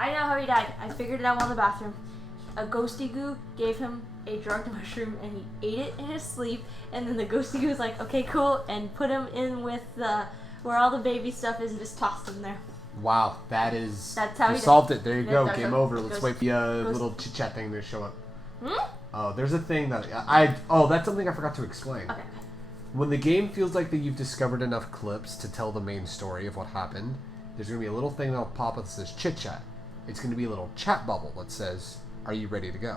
I know how he died. I figured it out while in the bathroom. A ghosty goo gave him a drugged mushroom and he ate it in his sleep, and then the ghosty goo was like, okay, cool, and put him in with where all the baby stuff is and just tossed him there. Wow, that's how you he solved it. There you go. That's Game over. Let's wait for the little chit chat thing to show up. Hmm? Oh, there's a thing that that's something I forgot to explain. Okay. When the game feels like that you've discovered enough clips to tell the main story of what happened, there's going to be a little thing that'll pop up that says chit chat. It's going to be a little chat bubble that says, "Are you ready to go?"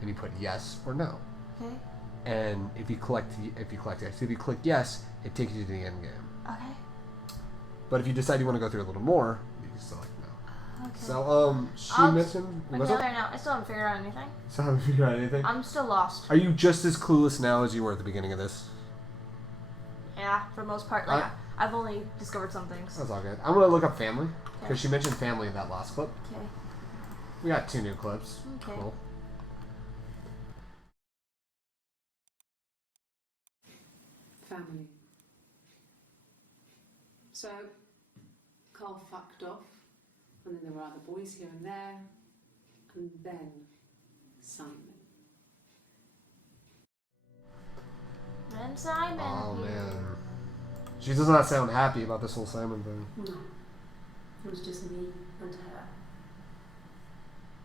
And you put yes or no. Okay. And if you click yes, it takes you to the end game. Okay. But if you decide you want to go through a little more, you can select no. Okay. So she mentioned. Okay, there now. I still haven't figured out anything. Still haven't figured out anything. I'm still lost. Are you just as clueless now as you were at the beginning of this? Yeah, for the most part. Like I've only discovered some things. That's all good. I'm gonna look up family because she mentioned family in that last clip. Okay. We got 2 new clips. Okay. Cool. Family. So, Carl fucked off, and then there were other boys here and there, and then Simon. And Simon. Oh man, she does not sound happy about this whole Simon thing. No, it was just me and her.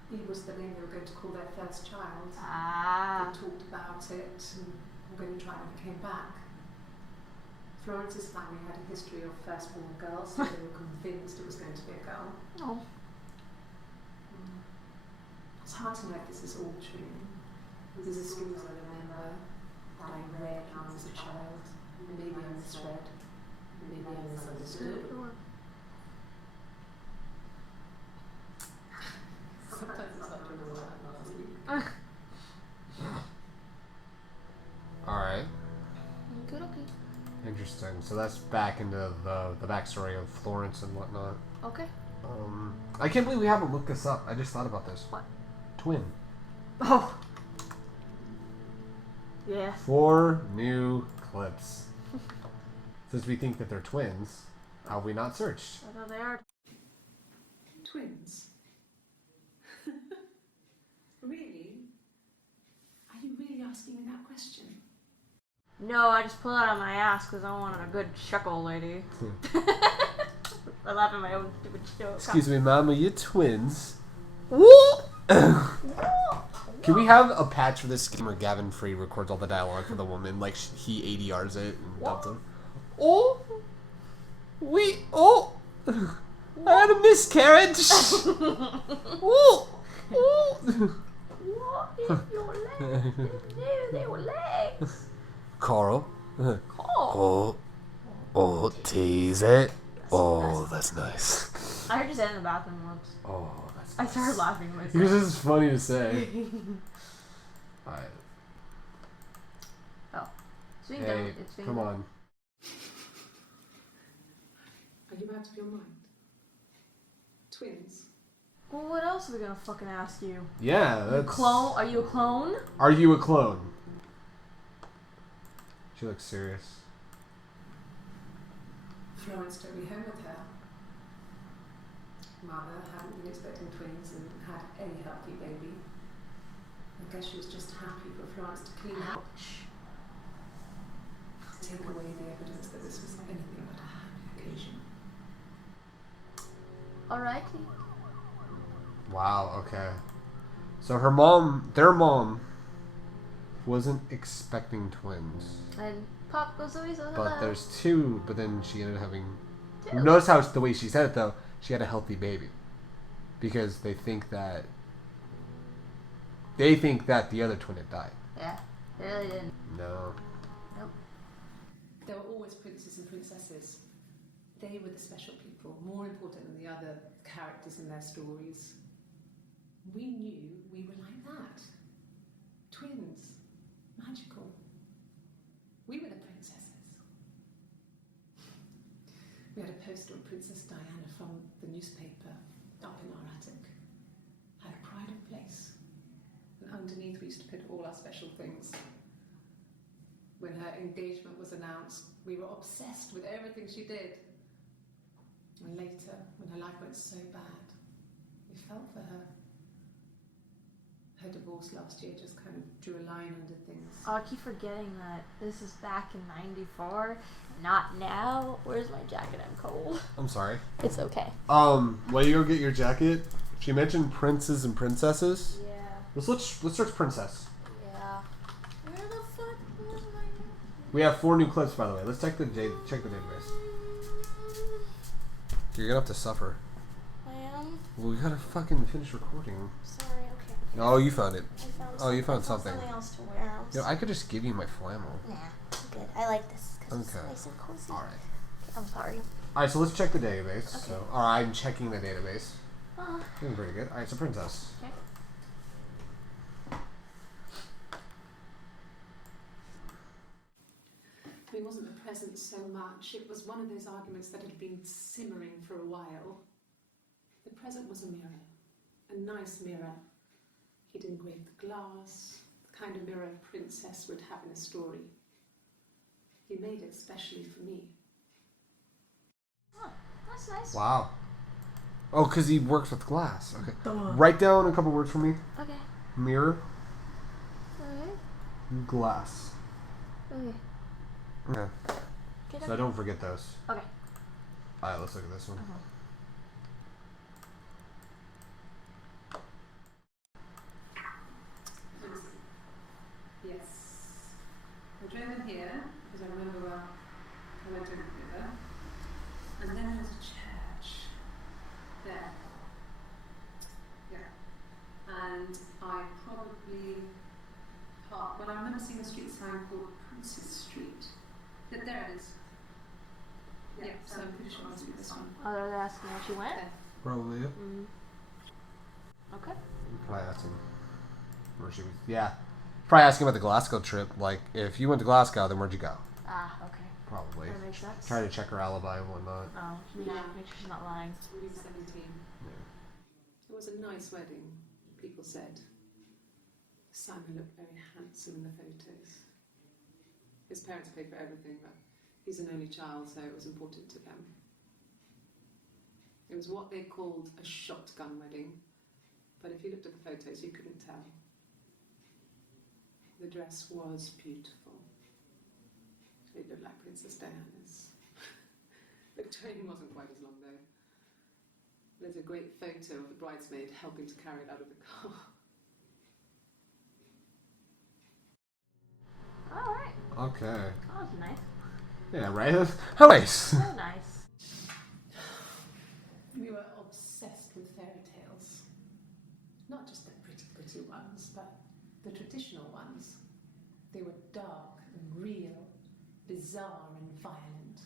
He was the name they were going to call their first child. Ah. They talked about it, and I'm going to try and came back. Florence's family had a history of firstborn girls, so they were convinced it was going to be a girl. Oh. It's hard to know if this is all true. There's a story I remember that I read when I was a child. Maybe I misread. Maybe I misunderstood. Sometimes it's hard to remember what happened last week. Alright. Good, okay. Interesting. So that's back into the backstory of Florence and whatnot. Okay. I can't believe we haven't looked this up. I just thought about this. What? Twin. Oh. Yeah. 4 new clips. Since we think that they're twins, how have we not searched? I thought they are. Twins? Really? Are you really asking me that question? No, I just pulled it out of my ass because I wanted a good chuckle, lady. I laugh at my own stupid joke. Excuse me, Mom, are you twins? What? Can we have a patch for this game where Gavin Free records all the dialogue for the woman, like he ADRs it and dubs it? Oh, I had a miscarriage. Oh, What is your legs? They were legs. Carl. Oh, tease it. Oh, that's nice. I heard you say it in the bathroom once. Oh, that's I nice. started laughing myself. This is funny to say. Alright. Oh. So you Hey, it's come on. Are you out of your mind? Twins? Well, what else are we gonna fucking ask you? Yeah, that's... Clone? Are you a clone? Are you a clone? She looks serious. Florence took me home with her. Mother hadn't been expecting twins and had a healthy baby. I guess she was just happy for Florence to clean up. Take away the evidence that this was anything but a happy occasion. Alrighty. Wow, okay. So her mom, their mom, wasn't expecting twins. And Pop goes away, so hello. But there's 2, but then she ended up having... 2. Notice how the way she said it, though. She had a healthy baby. Because they think that... They think that the other twin had died. Yeah, they really didn't. No. Nope. There were always princes and princesses. They were the special people, more important than the other characters in their stories. We knew we were like that. Twins. Magical. We were the princesses. We had a poster of Princess Diana from the newspaper up in our attic. Had a pride of place. And underneath we used to put all our special things. When her engagement was announced, we were obsessed with everything she did. And later, when her life went so bad, we divorce last year just kind of drew a line under things. Oh, I keep forgetting that this is back in '94, not now. Where's my jacket? I'm cold. I'm sorry. It's okay. While you go get your jacket, she mentioned princes and princesses. Yeah. Let's search princess. Yeah. Where the fuck was my... We have 4 new clips, by the way. Let's check the database. You're gonna have to suffer. I am? Well, we gotta fucking finish recording. Sorry, okay. Oh, you found it. You I found found something. something else to wear. You know, I could just give you my flannel. Nah, I'm good. I like this because Okay. it's nice and cozy. Alright. Okay, I'm sorry. Alright, so let's check the database. Okay. So, alright, I'm checking the database. Uh, Doing pretty good. Alright, so princess. okay. It wasn't the present so much. It was one of those arguments that had been simmering for a while. The present was a mirror. A nice mirror. He'd engraved the glass, the kind of mirror a princess would have in a story. He made it specially for me. Oh, that's nice. Wow. Oh, because he works with glass. Okay. Duh. Write down a couple words for me. Okay. Mirror. Okay. Glass. Okay. Okay. Okay. So don't forget those. Okay. Alright, let's look at this one. Yes. I drove in here because I remember I went over the river. And then there was a church there. Yeah. And I probably parked. Well, I remember seeing a street sign called Princess Street. There it is. Yeah, so I'm pretty sure it must be this one. Oh, they're asking where she went? There. Probably it. Mm. Okay. Probably asking where she was. Yeah. Probably asking about the Glasgow trip. Like, if you went to Glasgow, then where'd you go? Ah, okay. Probably. That makes sense. Trying to check her alibi and whatnot. Oh, yeah. Make sure she's not lying. We were 17. Yeah. It was a nice wedding, people said. Simon looked very handsome in the photos. His parents paid for everything, but he's an only child, so it was important to them. It was what they called a shotgun wedding, but if you looked at the photos, you couldn't tell. The dress was beautiful. It looked like Princess Diana's. The train wasn't quite as long, though. There's a great photo of the bridesmaid helping to carry it out of the car. Alright. Okay. That was nice. Yeah, right? How nice. So nice. We were obsessed with fairy tales. Not just the pretty, pretty ones, but the traditional ones. They were dark and real, bizarre and violent.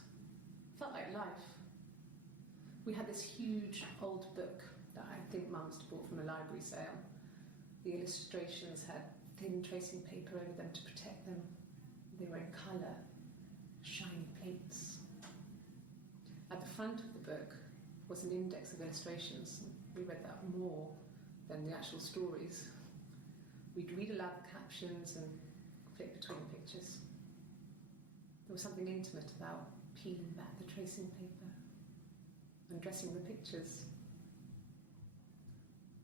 Felt like life. We had this huge old book that I think Mum must have bought from a library sale. The illustrations had thin tracing paper over them to protect them. They were in colour, shiny plates. At the front of the book was an index of illustrations. We read that more than the actual stories. We'd read aloud the captions and flick between pictures. There was something intimate about peeling back the tracing paper, undressing the pictures.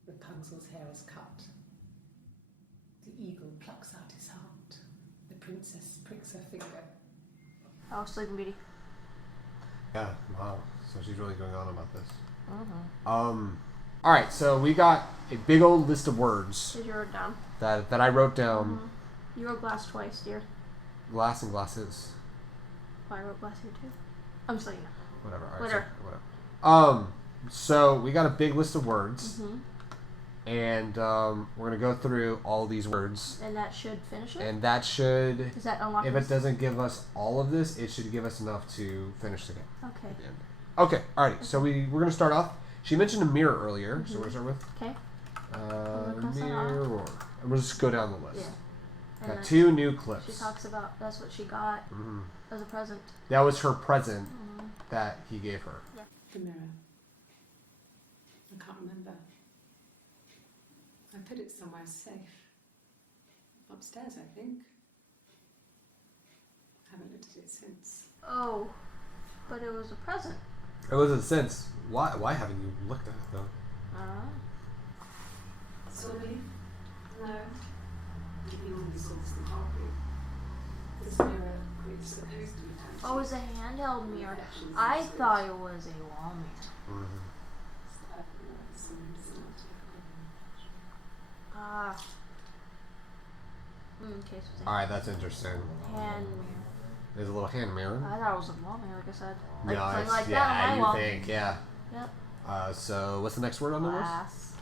Rapunzel's hair is cut. The eagle plucks out his heart. The princess pricks her finger. Oh, Sleeping Beauty. Yeah, wow. So she's really going on about this. Mm-hmm. Alright, so we got a big old list of words Did you wrote down? that I wrote down. Mm-hmm. You wrote glass twice, dear. Glass and glasses. Oh, I wrote glass here too. I'm just letting you know. Whatever. All right, Whatever. So, whatever. So we got a big list of words. Mm-hmm. And we're going to go through all these words. And that should finish it? And that should, Does that unlock if this? it doesn't give us all of this, it should give us enough to finish the game Okay. at the end. Okay, alright. So we're going to start off. She mentioned a mirror earlier, so we're going to start with Okay. cross that mirror. And we'll just go down the list. Yeah. Got And 2 new clips. she talks about that's what she got as a present. That was her present that he gave her. The mirror. I can't remember. I put it somewhere safe. Upstairs, I think. Haven't looked at it since. Oh, but it was a present. It wasn't since. Why haven't you looked at it though? Ah. Sorry? No. this mirror is supposed to be tattooed. Oh, it's a handheld mirror. I thought it was a wall mirror. Ah. Okay, so Alright, that's interesting. hand mirror. There's a little hand mirror. I thought it was a wall mirror, like I said. Like No, something it's, like yeah, that on my you wall. think, yeah. Yep. So what's the next word on the list? Glass.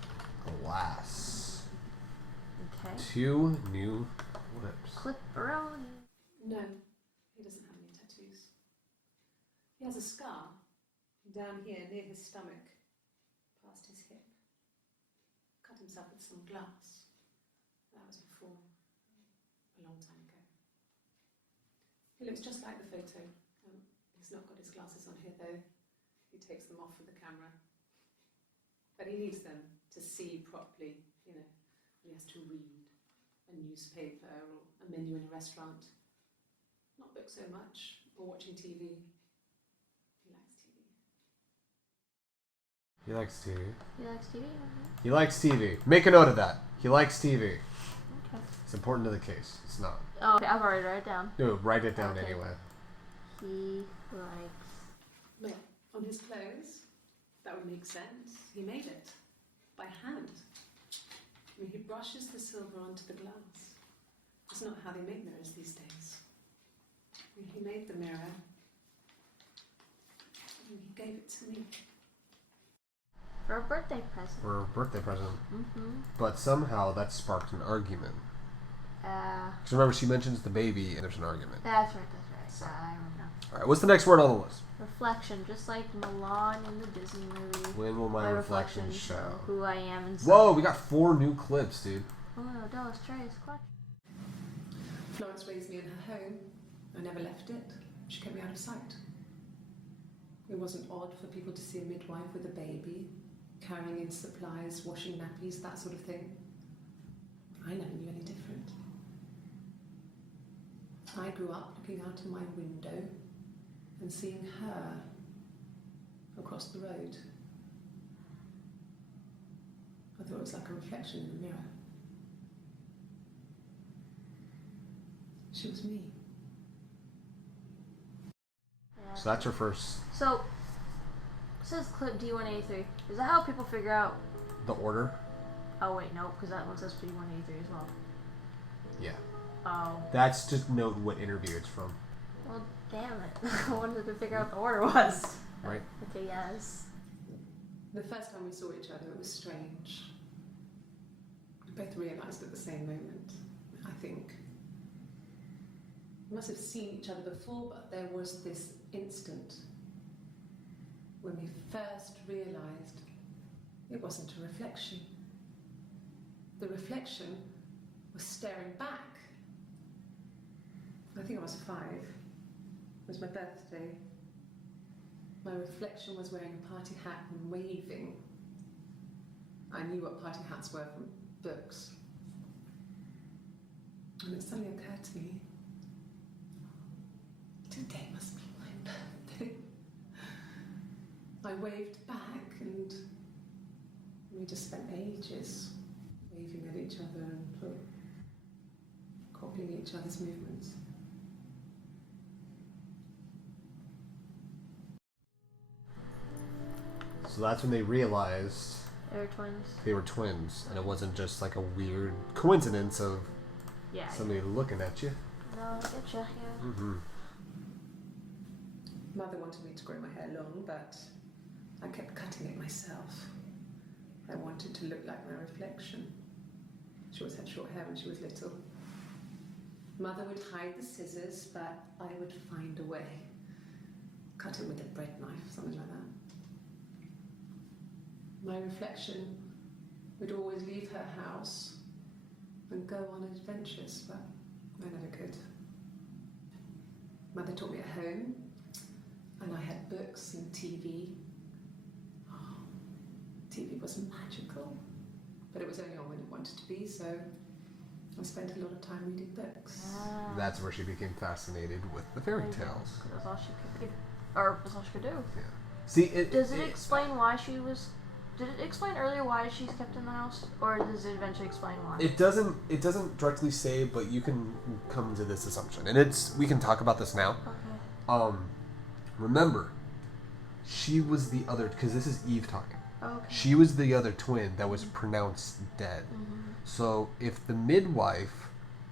Glass. Okay. 2 new lips. Clipperoni. No, he doesn't have any tattoos. He has a scar down here near his stomach, past his hip. Cut himself with some glass. That was before, a long time ago. He looks just like the photo. He's not got his glasses on here though. He takes them off with the camera. But he needs them to see properly, you know, when he has to read a newspaper or a menu in a restaurant. Not book so much, or watching TV. He likes TV. He likes TV. He likes TV? He likes TV. Make a note of that. He likes TV. Okay. It's important to the case. It's not. Oh, okay, I've already written it down. No, write it down Okay. anyway. He likes... Well, on his clothes, that would make sense. He made it by hand. I mean, he brushes the silver onto the glass. It's not how they make mirrors these days. I mean, he made the mirror and he gave it to me. For a birthday present. For a birthday present. Mm-hmm. But somehow that sparked an argument. Uh, Because remember, she mentions the baby and there's an argument. that's right. I remember now. Alright, what's the next word on the list? Reflection, just like Milan in the Disney movie. When will my reflection show? Who I am inside. Whoa, we got 4 new clips, dude. Uno, dos, tres, cuatro. Florence raised me in her home. I never left it. She kept me out of sight. It wasn't odd for people to see a midwife with a baby, carrying in supplies, washing nappies, that sort of thing. I never knew any different. I grew up looking out of my window and seeing her across the road. I thought it was like a reflection in the mirror. She was me. Yeah. So that's your first, So, it says clip D183. Is that how people figure out... the order? Oh, wait, no, because that one says D183 as well. Yeah. Oh. That's just note what interview it's from. Well, damn it. I wanted to figure out the order was. Right. Okay, yes. The first time we saw each other, it was strange. We both realised at the same moment, I think. We must have seen each other before, but there was this instant when we first realised it wasn't a reflection. The reflection was staring back. I think I was 5. It was my birthday. My reflection was wearing a party hat and waving. I knew what party hats were from books. And it suddenly occurred to me, today must be my birthday. I waved back and we just spent ages waving at each other and sort of copying each other's movements. So that's when they realized They were twins. they were twins, and it wasn't just like a weird coincidence of Yeah. somebody looking at you. No, I get you. Yeah. Mm-hmm. Mother wanted me to grow my hair long, but I kept cutting it myself. I wanted to look like my reflection. She always had short hair when she was little. Mother would hide the scissors, but I would find a way. Cut it with a bread knife, something like that. My reflection would always leave her house and go on adventures, but I never could. Mother taught me at home, and I had books and TV. Oh, TV was magical, but it was only on when it wanted to be, so I spent a lot of time reading books. Ah. That's where she became fascinated with the fairy tales. Because that's all she could do. Or that's all she could do. Yeah. See, Does it explain why she was Did it explain earlier why she's kept in the house, or does it eventually explain why? It doesn't directly say, but you can come to this assumption, and we can talk about this now. Okay. Remember, she was the other, because this is Eve talking. Okay. She was the other twin that was pronounced dead. Mm-hmm. So if the midwife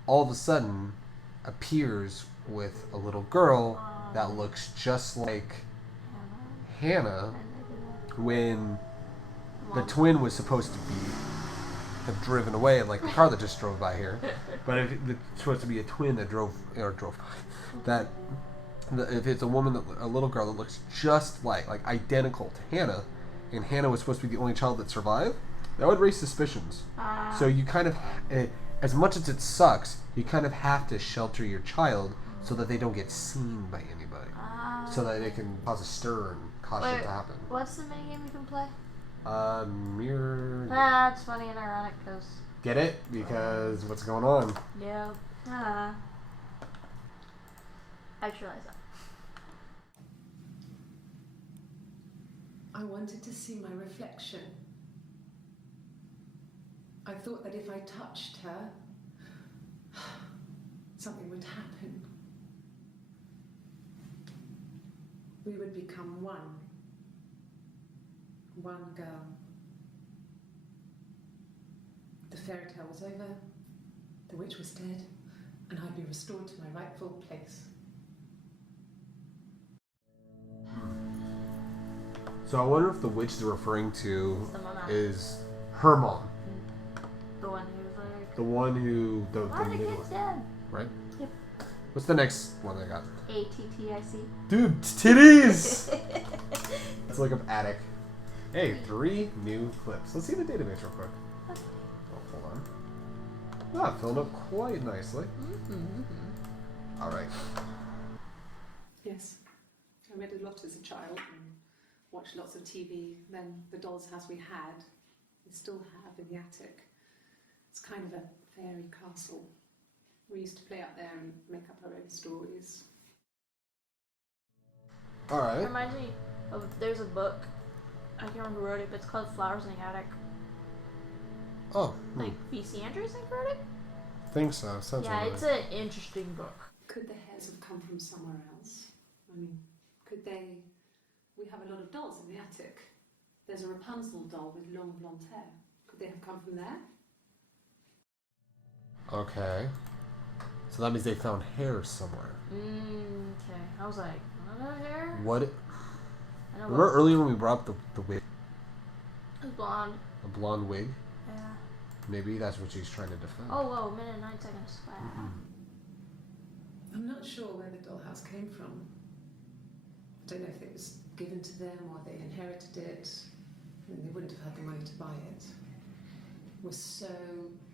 all of a sudden appears with a little girl that looks just like Hannah, when the twin was supposed to have driven away, like the car that just drove by here, but if it's supposed to be a twin that drove by, that if it's a little girl that looks just like identical to Hannah, and Hannah was supposed to be the only child that survived, that would raise suspicions. So you kind of, as much as it sucks, you kind of have to shelter your child so that they don't get seen by anybody, so that it can cause a stir and cause shit to happen. What's the minigame you can play? Mirror. It's funny and ironic because. Get it? Because what's going on? Yeah. I just realized that. I wanted to see my reflection. I thought that if I touched her, something would happen. We would become one. One girl. The fairy tale was over, the witch was dead, and I'd be restored to my rightful place. So I wonder if the witch they're referring to The mom. is her mom. The one who's like. The one who... Why are the kids dead? Right? Yep. What's the next one I got? ATTIC. Dude, titties! Let's look up attic. Hey, 3 new clips. Let's see the database real quick. Oh, hold on. Filling up quite nicely. Alright. Yes, I read a lot as a child and watched lots of TV. Then the doll's house we had, we still have in the attic. It's kind of a fairy castle. We used to play up there and make up our own stories. Alright. It reminds me of, there's a book, I can't remember who wrote it, but it's called Flowers in the Attic. Oh, Like V.C. Andrews, I think, wrote it? think so. Sounds Yeah, right. it's an interesting book. Could the hairs have come from somewhere else? I mean, could they... We have a lot of dolls in the attic. There's a Rapunzel doll with long blonde hair. Could they have come from there? Okay. So that means they found hair somewhere. Okay. I was like, another hair? What? I know Remember earlier when we brought up the wig? it was blonde. A blonde wig? Yeah. Maybe that's what she's trying to defend. Oh, whoa, a minute and 9 seconds. Wow. I'm not sure where the dollhouse came from. I don't know if it was given to them or they inherited it. I mean, they wouldn't have had the money to buy it. It was so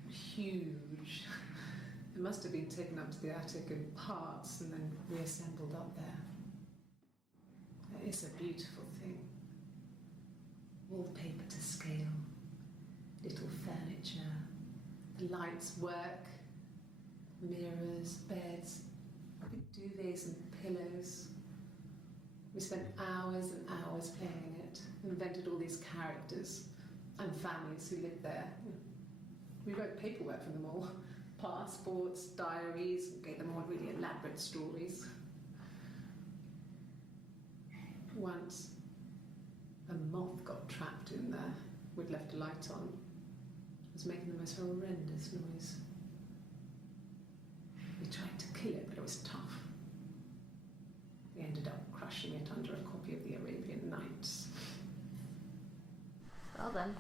huge. It must have been taken up to the attic in parts and then reassembled up there. It's a beautiful thing. Wallpaper to scale, little furniture, the lights work, mirrors, beds, big duvets and pillows. We spent hours and hours playing in it, invented all these characters and families who lived there. We wrote paperwork for them all, passports, diaries, gave them all really elaborate stories. Once, a moth got trapped in there. We'd left a light on. It was making the most horrendous noise. We tried to kill it, but it was tough. We ended up crushing it under a copy of the Arabian Nights. Well then.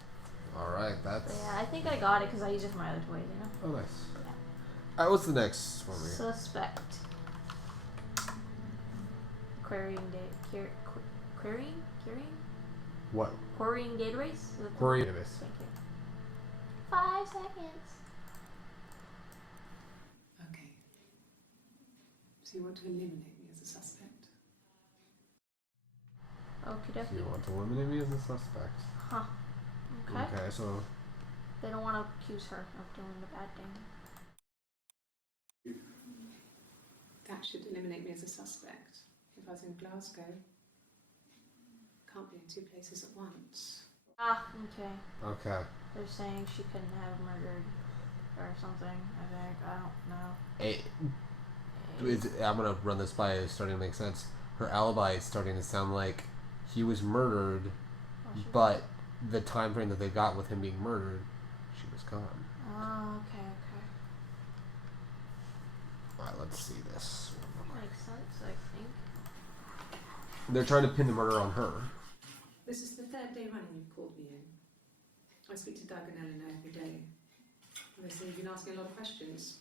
Alright, that's... So yeah, I think I got it because I use it for my other toys, you know? Oh, nice. Yeah. Alright, what's the next one? Suspect. Querying data. Querying? What? Querying data race? Query database. Thank you. 5 seconds. Okay. So you want to eliminate me as a suspect? Okie So you dokie. want to eliminate me as a suspect. Huh. Okay. Okay, so... They don't want to accuse her of doing the bad thing. That should eliminate me as a suspect. If I was in Glasgow, can't be in 2 places at once. Ah, okay. Okay. They're saying she couldn't have murdered or something, I think. I don't know. I'm gonna run this by. It's starting to make sense. Her alibi is starting to sound like he was murdered, but the time frame that they got with him being murdered, she was gone. Oh, okay. All right, let's see this. Makes sense, I think. They're trying to pin the murder on her. This is the third day running you've called me in. I speak to Doug and Eleanor every day. And they say you've been asking a lot of questions.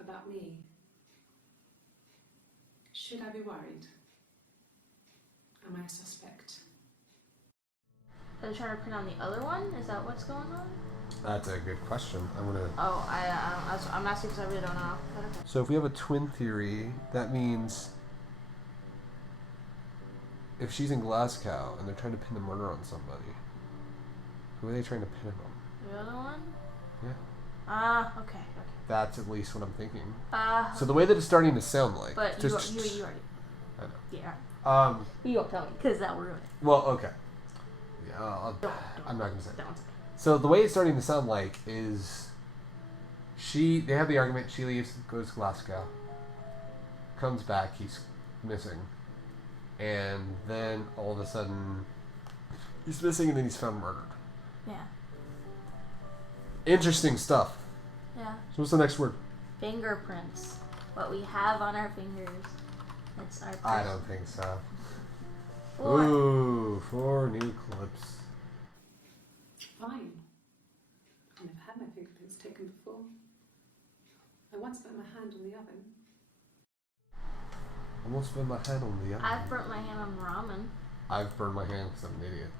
About me. Should I be worried? Am I a suspect? Are they trying to pin on the other one? Is that what's going on? That's a good question. I'm gonna. Oh, I'm asking because I really don't know. But okay. So if we have a twin theory, that means if she's in Glasgow and they're trying to pin the murder on somebody, who are they trying to pin it on? The other one? Yeah. Ah, okay. That's at least what I'm thinking. So So the way that it's starting to sound like. but you already. I know. Yeah. You won't tell me because that will ruin it. Well, okay. Yeah, I'm not gonna say. Don't. So the way it's starting to sound like is they have the argument, she leaves, goes to Glasgow, comes back, he's missing, and then all of a sudden he's missing and then he's found murdered. Yeah. Interesting stuff. Yeah. So what's the next word? Fingerprints. What we have on our fingers. It's our. I don't think so. What? Ooh, 4 new clips. Fine. I've never had my fingerprints taken before. I once put my hand on the oven. Almost burned my hand on the oven. I've burnt my hand on ramen. I've burned my hand because I'm an idiot.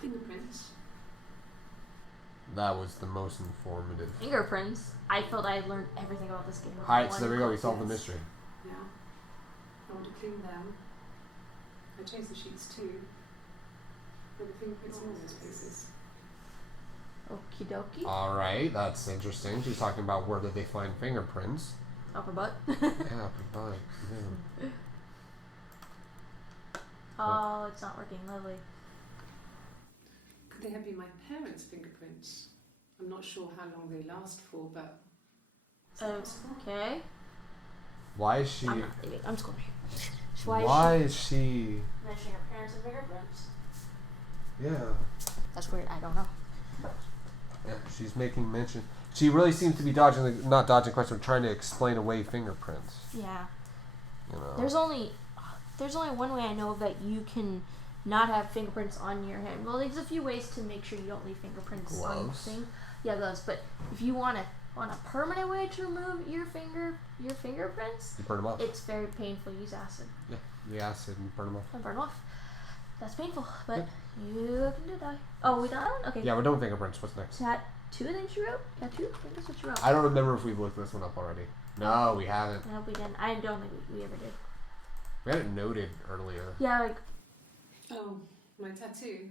Fingerprints. That was the most informative. Fingerprints. I felt I learned everything about this game. Alright, so there we go. We solved the mystery. Yeah. I want to clean them. I changed the sheets too. But the fingerprints in all those places. Okie dokie. Alright, that's interesting. She's talking about where did they find fingerprints. Upper butt. Yeah, upper butt. Yeah. Oh, it's not working. Lovely. Could they have been my parents' fingerprints? I'm not sure how long they last for, but. Okay. Why is she... I'm just going here. Why is she... mentioning her parents and fingerprints? Yeah. That's weird. I don't know. Yeah, she's making mention... She really seems to be dodging the... Not dodging the question, but trying to explain away fingerprints. Yeah. You know. There's only one way I know that you can not have fingerprints on your hand. Well, there's a few ways to make sure you don't leave fingerprints on your Gloves. thing. Yeah, gloves. But if you want a permanent way to remove your fingerprints, You burn them off. it's very painful. Use acid Yeah, the acid and burn them off. and burn them off. That's painful, but you can do that. Oh, we done? Okay. Yeah, we're done with fingerprints. What's next? Tattoo that you wrote? Tattoo? I think that's what you wrote. I don't remember if we've looked this one up already. No, we haven't. I hope we didn't. I don't think we ever did. We had it noted earlier. Yeah, like Oh, my tattoo.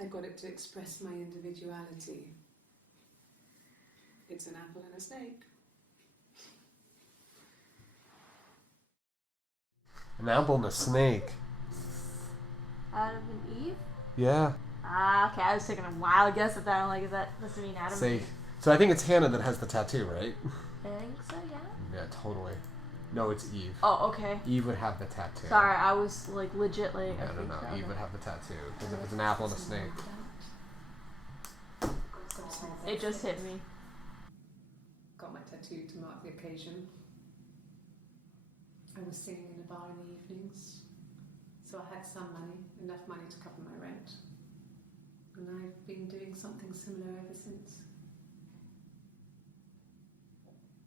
I got it to express my individuality. It's an apple and a snake. An apple and a snake. Adam and Eve. Yeah. Ah, okay. I was taking a wild guess at that. I'm like, is that supposed to mean Adam? Say. And Eve? So I think it's Hannah that has the tattoo, right? I think so. Yeah. Yeah, totally. No, it's Eve. Oh, okay. Eve would have the tattoo. Sorry, I was like legit like. I No, think so. Eve would have the tattoo. Because if it's an apple and a snake. It just hit me. Got my tattoo to mark the occasion. I was singing in a bar in the evenings, so I had some money, enough money to cover my rent. And I've been doing something similar ever since.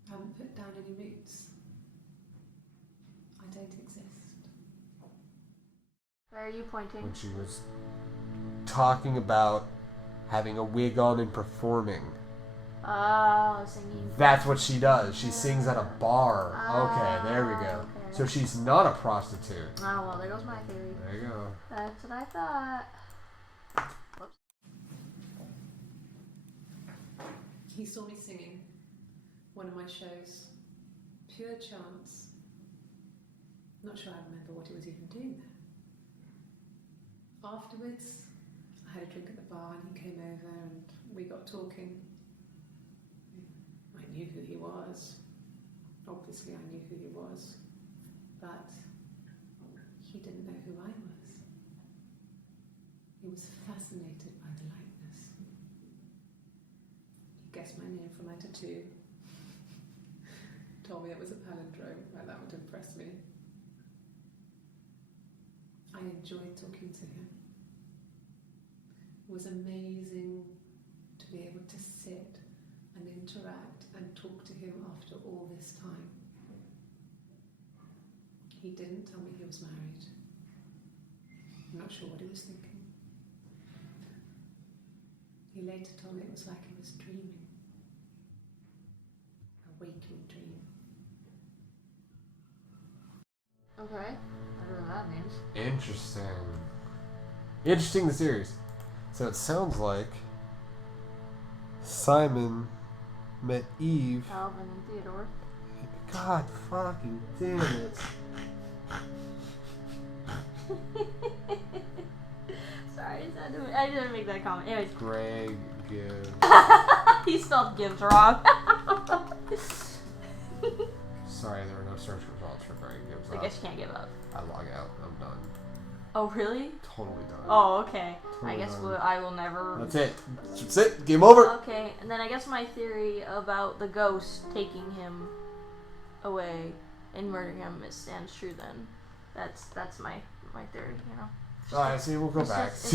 I haven't put down any roots. I don't exist. Where are you pointing? When she was talking about having a wig on and performing. Oh, singing. That's what she does. She sings at a bar. Okay, there we go. Okay. So she's not a prostitute. Oh well, there goes my theory. There you go. That's what I thought. Whoops. He saw me singing one of my shows. Pure chance. Not sure I remember what he was even doing there. Afterwards, I had a drink at the bar and he came over and we got talking. I knew who he was. Obviously I knew who he was. But he didn't know who I was. He was fascinated by the likeness. He guessed my name from my tattoo. Told me it was a palindrome, well, that would impress me. I enjoyed talking to him. It was amazing to be able to sit and interact and talk to him after all this time. He didn't tell me he was married. I'm not sure what he was thinking. He later told me it was like he was dreaming. A waking dream. Okay. I don't know what that means. Interesting, the series. So it sounds like Simon met Eve. Calvin and Theodore. God fucking damn it. Sorry, I didn't make that comment. Anyways. Greg Gibbs. He spelled Gibbs wrong. Sorry, there are no search results for Greg Gibbs. I guess you can't give up. I log out. I'm done. Oh, really? Totally done. Oh, okay. Totally I guess done. I will never... That's it. That's it. Game over. Okay, and then I guess my theory about the ghost taking him away and murdering him, it stands true then. That's my theory, you know. Alright, so we'll go It's back. just-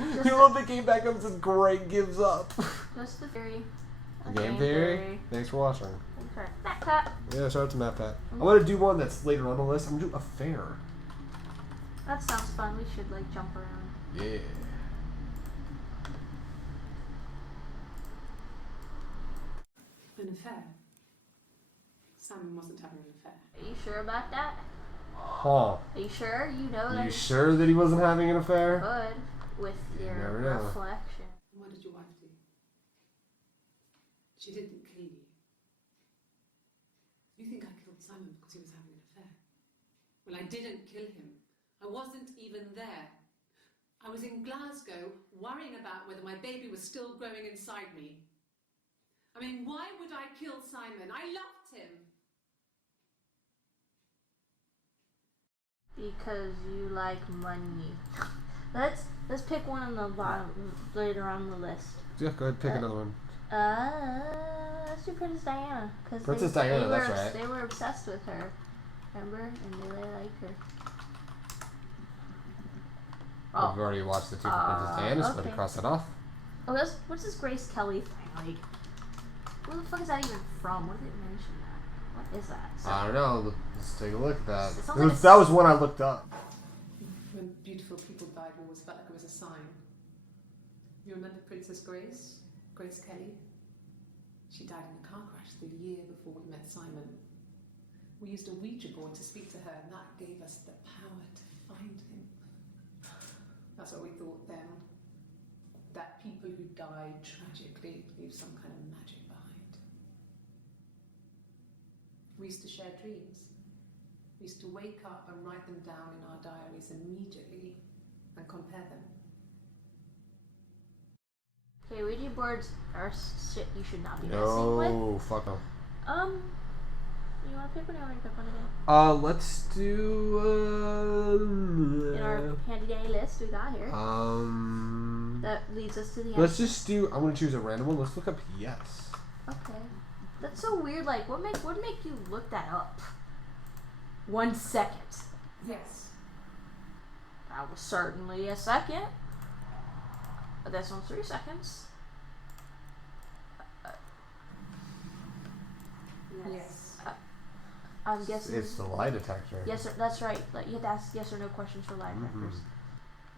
You love the game back up since Greg gives up. Just the theory. Game theory. Thanks for watching. Okay. Matt Pat. Yeah, shout out to Matt Pat. I'm gonna do one that's later on the list. I'm gonna do a fair. That sounds fun. We should like jump around. Yeah. An affair. Simon wasn't having an affair. Are you sure about that? Huh. Are you sure? You know that You sure that he wasn't having an affair? could with You your never know. reflection. What did your wife do? She didn't kill you. You think I killed Simon because he was having an affair? Well, I didn't kill him. I wasn't even there. I was in Glasgow worrying about whether my baby was still growing inside me. I mean, why would I kill Simon? I loved him. Because you like money. Let's pick one on the bottom later on the list. Yeah, go ahead, pick another one. Let's do Princess Diana. Princess Diana, that's right. They were obsessed with her, remember? And they really liked her. We've already watched the two for Princess Diana, so let me okay. cross that off. Oh, what's this Grace Kelly thing? Like, where the fuck is that even from? What did it mention that? What is that? I don't know. Let's take a look at that. It sounds like That was one I looked up. When beautiful people died, we always felt like it was a sign. You remember Princess Grace? Grace Kelly? She died in a car crash the year before we met Simon. We used a Ouija board to speak to her, and that gave us the power to find him. That's what we thought then. That people who died tragically leave some kind of magic behind. We used to share dreams. We used to wake up and write them down in our diaries immediately and compare them. Okay, Ouija boards are shit you should not be messing with. No, fuck no. You want to pick one or you want to pick one again? Let's do. In our handy dandy list we got here. That leads us to the end. Let's just do. I'm gonna choose a random one. Let's look up yes. Okay. That's so weird. Like, what make you look that up? 1 second. Yes. That was certainly a second. This one's 3 seconds. Yes. I'm guessing. It's the lie detector. Yes, sir. That's right. Like, you have to ask yes or no questions for lie detectors.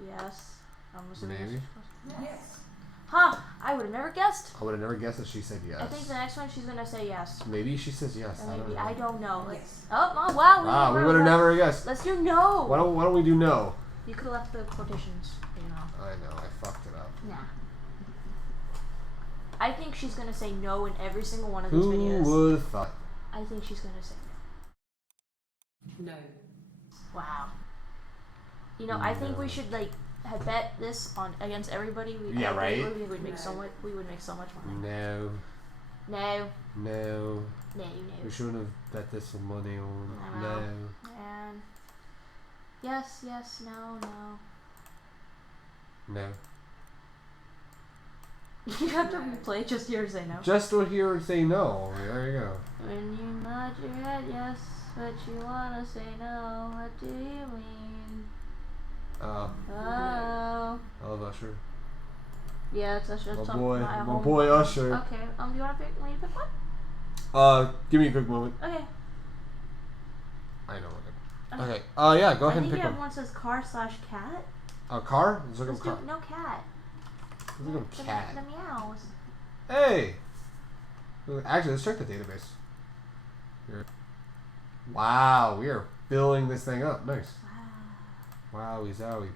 Yes. I'm assuming Maybe. Yes. Huh? I would have never guessed. I would have never guessed that she said yes. I think the next one she's gonna say yes. Maybe she says yes. Or I don't maybe know. I don't know. Like, Yes. oh wow. Wow, we would have never guessed. Let's do no. Why don't we do no? You could have left the quotations. You know. I know, I fucked it up. Nah. I think she's gonna say no in every single one of these Who videos. would have thought? I think she's gonna say No. no. Wow. You know, I think we should like had bet this on against everybody, Yeah, right? We would make so much. We would make so much money. No. No. No. No. We shouldn't have bet this some money on. I No. know. And yes, no. No. You have to replay just here to say no. Just to hear her say no. There you go. When you nod your head yes, but you wanna say no, what do you mean? Oh. I love Usher. Yeah, it's Usher. My My boy Usher. Okay. Do you want me to pick one? Give me a quick moment. Okay. I know what. Okay. Yeah. Go ahead and pick I think you have one. one that says car/cat. A car? Let's look Let's at car. do no cat. Let's look at cat. The meows. Hey. Actually, let's check the database. Here. Wow, we are filling this thing up. Nice. Wow, zowie.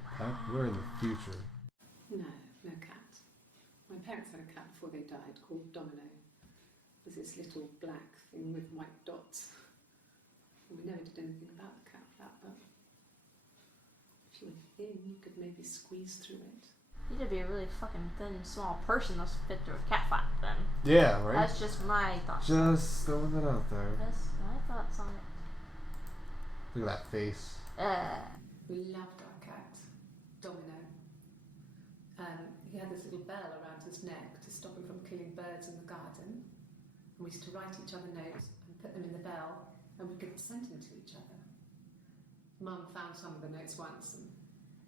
We're in the future. No cat. My parents had a cat before they died called Domino. It was this little black thing with white dots. And we never did anything about the cat flap, but if you were thin, you could maybe squeeze through it. You'd have to be a really fucking thin, small person to fit through a cat flap then. Yeah, right? That's just my thoughts. Just throwing it out there. That's my thoughts on it. Look at that face. We loved our cat, Domino. He had this little bell around his neck to stop him from killing birds in the garden. And we used to write each other notes and put them in the bell, and we could send them to each other. Mum found some of the notes once, and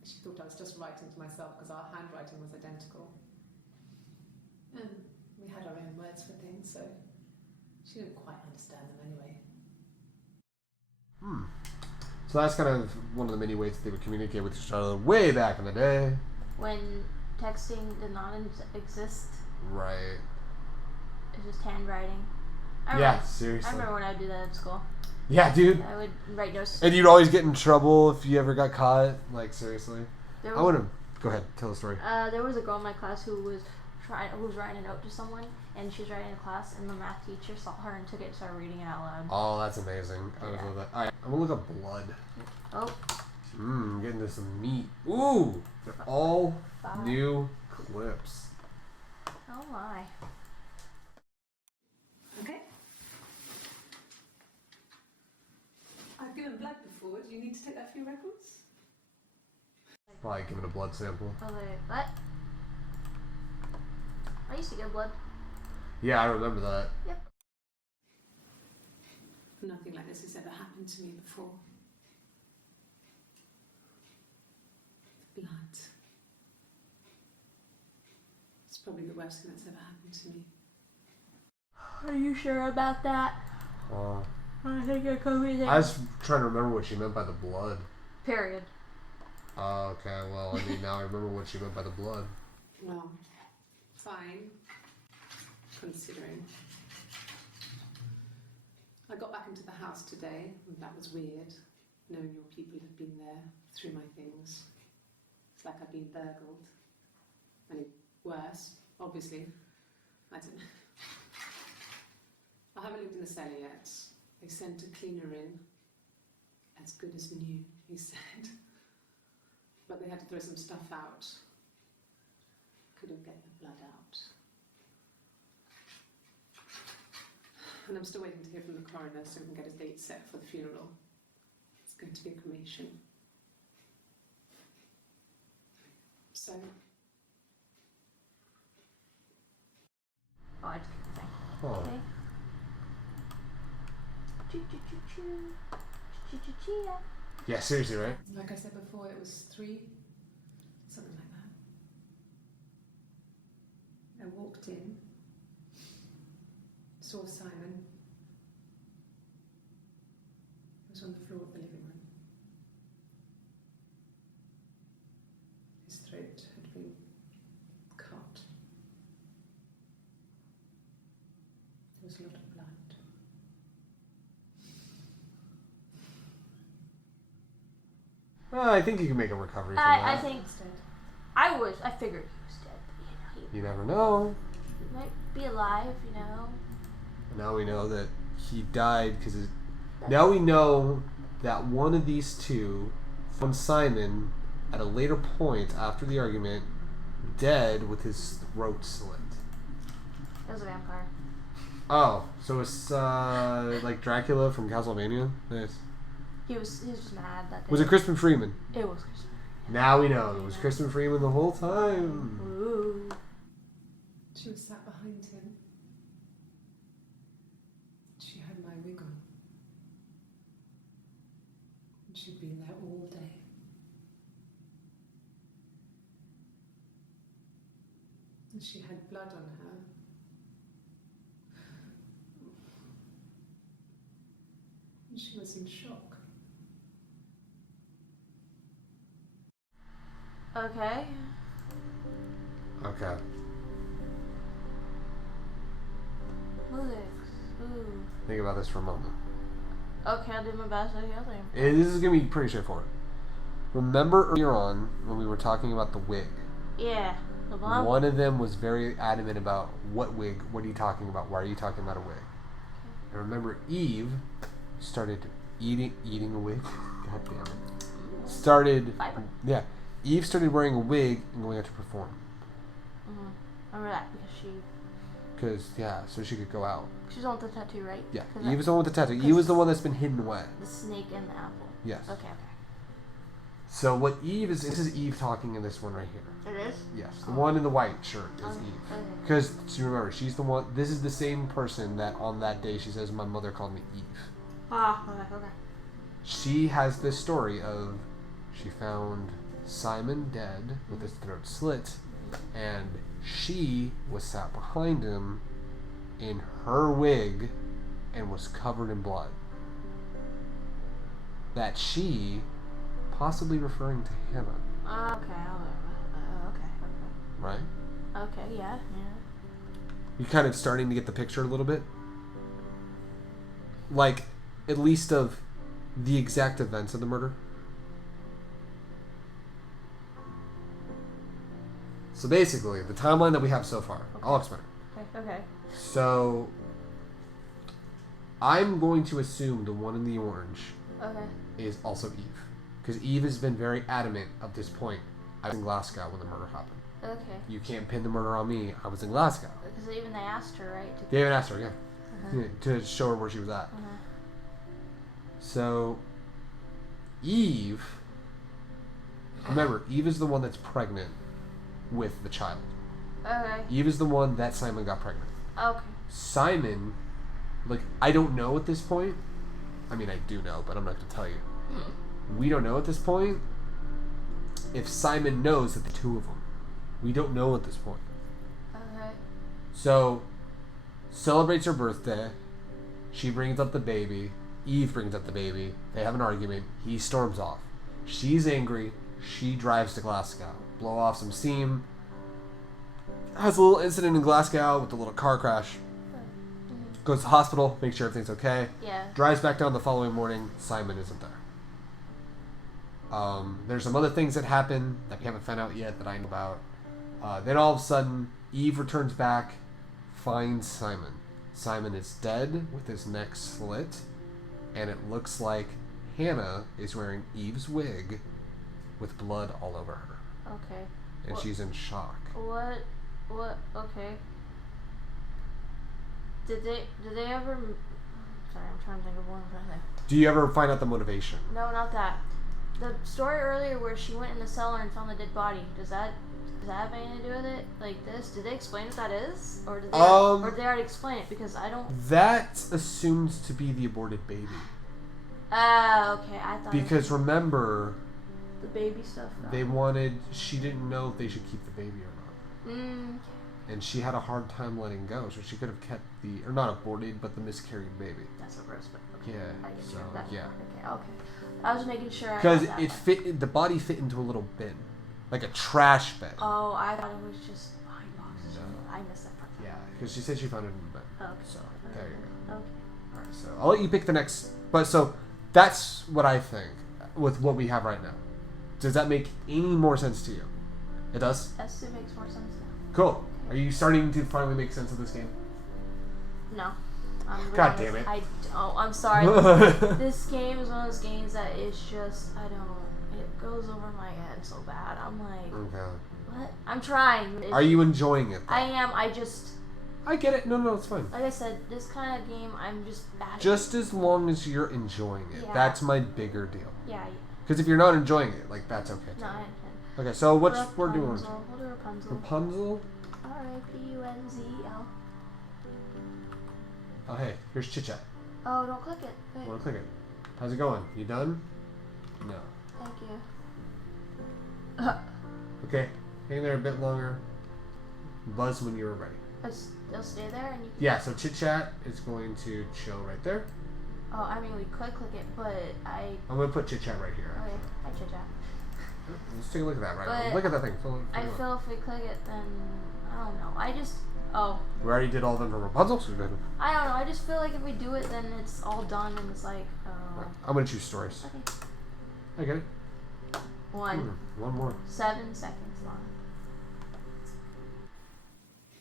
she thought I was just writing to myself because our handwriting was identical. And we had our own words for things, so she didn't quite understand them anyway. So that's kind of one of the many ways that they would communicate with each other way back in the day. When texting did not exist, Right. it's just handwriting. Seriously. I remember when I would do that at school. Yeah, dude. I would write notes. And you'd always get in trouble if you ever got caught. Like, seriously. There I was, want to... Go ahead. Tell the story. there was a girl in my class who was writing a note to someone, and she was writing in class, and the math teacher saw her and took it and started reading it out loud. Oh, that's amazing. I love that. Alright, I'm going to look up blood. Oh. Getting to some meat. Ooh! They're all Five. new clips. Oh my. Okay. I've given blood before. Do you need to take that for your records? Probably give it a blood sample. Oh wait, what? I used to give blood. Yeah, I remember that. Yep. Nothing like this has ever happened to me before. The blood. It's probably the worst thing that's ever happened to me. Are you sure about that? I think it could be I was trying to remember what she meant by the blood. Period. Oh, okay, well, I mean, now I remember what she meant by the blood. Well, fine. Considering. I got back into the house today, and that was weird, knowing your people have been there through my things. It's like I've been burgled. Only worse, obviously. I don't know. I haven't lived in the cellar yet. They sent a cleaner in. As good as new, he said. But they had to throw some stuff out. Couldn't get the blood out. And I'm still waiting to hear from the coroner so we can get a date set for the funeral. It's going to be a cremation. So... Oh, I just keep the thing. Oh. Okay. Choo-choo-choo-choo. Choo-choo-choo-yeah. Yeah, seriously, right? Like I said before, it was 3, something like that. I walked in, saw Simon. He was on the floor of the living room. His throat had been cut. There was a lot of blood. I think you can make a recovery from I that. think Instead. I figured he was dead, but You never know. he might be alive, you know. Now we know that he died because... Now we know that one of these two, from Simon, at a later point after the argument, dead with his throat slit. It was a vampire. Oh, so it's like Dracula from Castlevania? Nice. He was just mad that day. Was it Crispin Freeman? It was Crispin. Now we know. It was Crispin Freeman the whole time. Ooh. She was sat behind him. She had my wig on. And she'd been there all day. And she had blood on her. And she was in shock. Okay. Okay. Lyrics. Ooh. Think about this for a moment. Okay, I'll do my best at healing. This is going to be pretty straightforward. Remember earlier on when we were talking about the wig? Yeah. The blonde. One of them was very adamant about what wig, what are you talking about? Why are you talking about a wig? And remember Eve started eating a wig? God damn it. Started... Fiber. Yeah. Eve started wearing a wig and going out to perform. Mm-hmm. Remember that because so she could go out. she's the one with the tattoo, right? Yeah. 'Cause Eve was the one with the tattoo. Eve was the one that's been hidden away. the snake and the apple. Yes. Okay. So what Eve is, this is Eve talking in this one right here. It is? Yes. The one in the white shirt is Okay. Eve. Okay. Because, remember, she's the one, this is the same person that on that day she says, my mother called me Eve. Ah, okay. She has this story of, she found Simon dead with his throat slit, and she was sat behind him in her wig and was covered in blood. That she, possibly referring to Hannah. Okay. Right? Okay, yeah. You're kind of starting to get the picture a little bit? Like, at least of the exact events of the murder? So basically, the timeline that we have so far, I'll explain. Okay. So, I'm going to assume the one in the orange Okay. is also Eve. Because Eve has been very adamant at this point. I was in Glasgow when the murder happened. Okay. You can't pin the murder on me. I was in Glasgow. Because even they asked her, right? To They even asked her, yeah. Uh-huh. Yeah, to show her where she was at. Uh-huh. So, Eve, remember, Eve is the one that's pregnant with the child. Okay. Eve is the one that Simon got pregnant. Okay. Simon, like, I don't know at this point. I mean, I do know, but I'm not going to tell you. We don't know at this point if Simon knows that the two of them. We don't know at this point. Okay. So, celebrates her birthday. She brings up the baby. Eve brings up the baby. They have an argument. He storms off. She's angry. She drives to Glasgow. Blow off some steam. Has a little incident in Glasgow with a little car crash. Goes to the hospital. Makes sure everything's okay. Yeah. Drives back down the following morning. Simon isn't there. There's some other things that happen that we haven't found out yet that I know about. Then all of a sudden, Eve returns back, finds Simon. Simon is dead with his neck slit, and it looks like Hannah is wearing Eve's wig with blood all over her. Okay. And she's in shock. What? Okay. Did they ever... Sorry, I'm trying to think of one thing. Do you ever find out the motivation? No, not that. The story earlier where she went in the cellar and found the dead body, does that have anything to do with it? Like this? Did they explain what that is? Or did they already explain it? Because I don't... That's assumed to be the aborted baby. Okay. I thought... Because remember... The baby stuff. They wanted... She didn't know if they should keep the baby or not. And she had a hard time letting go, so she could have kept the... Or not aborted, but the miscarried baby. That's so gross, but... Okay. Yeah, I get so, you. yeah. Okay. I was making sure I Because got that it one. fit... The body fit into a little bin. Like a trash bin. Oh, I thought it was just behind boxes. No. I missed that part. Yeah, because she said she found it in the bin. Okay. So, there you go. Okay. Alright, so I'll let you pick the next... But so, that's what I think with what we have right now. Does that make any more sense to you? It does? Yes, it makes more sense now. Cool. Are you starting to finally make sense of this game? No. God damn it. I'm sorry. This game is one of those games that is just, I don't, goes over my head so bad. I'm like, Okay. what? I'm trying. Are you enjoying it, though? I am. I just, I get it. No, it's fine. like I said, this kind of game, I'm just bad at. Just as long as you're enjoying it. Yeah. That's my bigger deal. Yeah. Because if you're not enjoying it, like, that's okay. No, I can. Okay, so we're doing? Rapunzel. We'll do Rapunzel. Rapunzel? R-A-P-U-N-Z-E-L. Oh, hey, here's Chit Chat. Oh, don't click it. Wait. Want to click it? How's it going? You done? No. Thank you. Okay, hang there a bit longer. Buzz when you're ready. They'll stay there and you can... Yeah, so Chit Chat is going to show right there. Oh, I mean, we could click it, but I'm going to put Chit Chat right here. Okay, hi Chit Chat. Let's take a look at that right now. But Look at that thing. I feel if we click it, then... I don't know. Oh. We already did all of them for Rapunzel, so good. I don't know. I just feel like if we do it, then it's all done and it's like... I'm going to choose stories. Okay. I get it. One more. 7 seconds long.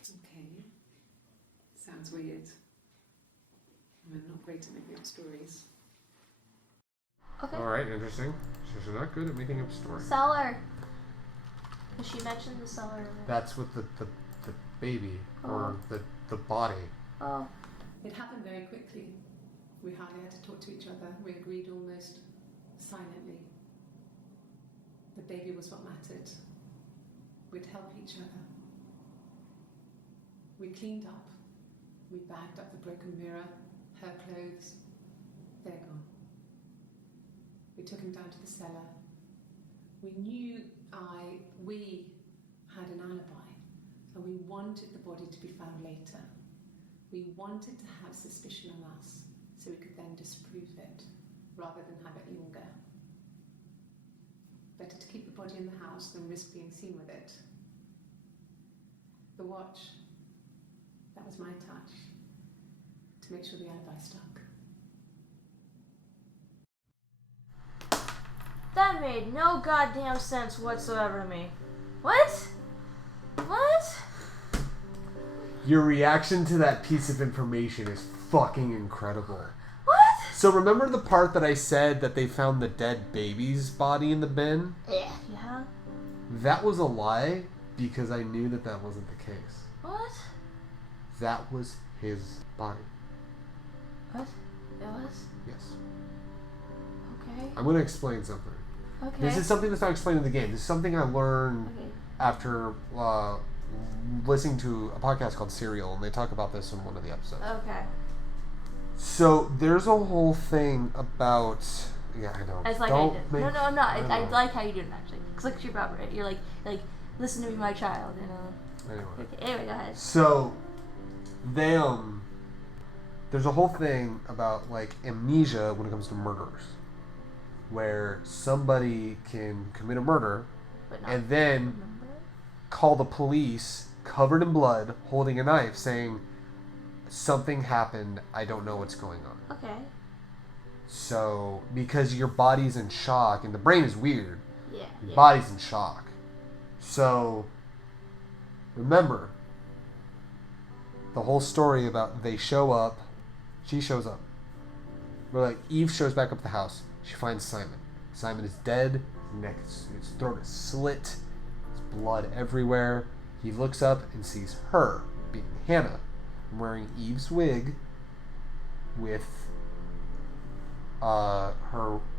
Okay. Sounds weird. I'm not great at making up stories. Okay. Alright, interesting. She's not good at making up stories. Cellar. She mentioned the cellar. That's with the baby, or the body. Oh. It happened very quickly. We hardly had to talk to each other. We agreed almost silently. The baby was what mattered. We'd help each other. We cleaned up. We bagged up the broken mirror, her clothes. They're gone. We took him down to the cellar. We knew we had an alibi, and we wanted the body to be found later. We wanted to have suspicion on us, so we could then disprove it, rather than have it linger. Better to keep the body in the house than risk being seen with it. The watch, that was my touch, to make sure the alibi stuck. That made no goddamn sense whatsoever to me. What? What? Your reaction to that piece of information is fucking incredible. What? So remember the part that I said that they found the dead baby's body in the bin? Yeah. That was a lie because I knew that wasn't the case. What? That was his body. What? It was? Yes. Okay. I'm going to explain something. Okay. This is something that's not explained in the game. This is something I learned after listening to a podcast called Serial, and they talk about this in one of the episodes. Okay. So there's a whole thing about... Yeah, I know. It's like I did. No, I'm not. I like how you do it, actually. Because like you're about right. You're like, listen to me, my child, you know. Anyway. Okay, anyway, go ahead. So, they, there's a whole thing about, like, amnesia when it comes to murders. Where somebody can commit a murder and then call the police covered in blood, holding a knife, saying, something happened, I don't know what's going on. Okay. So, because your body's in shock, and the brain is weird. Yeah. Your body's in shock. So, remember, the whole story about they show up, she shows up. But like, Eve shows back up at the house. She finds Simon. Simon is dead. His throat is slit. There's blood everywhere. He looks up and sees her, being Hannah, wearing Eve's wig with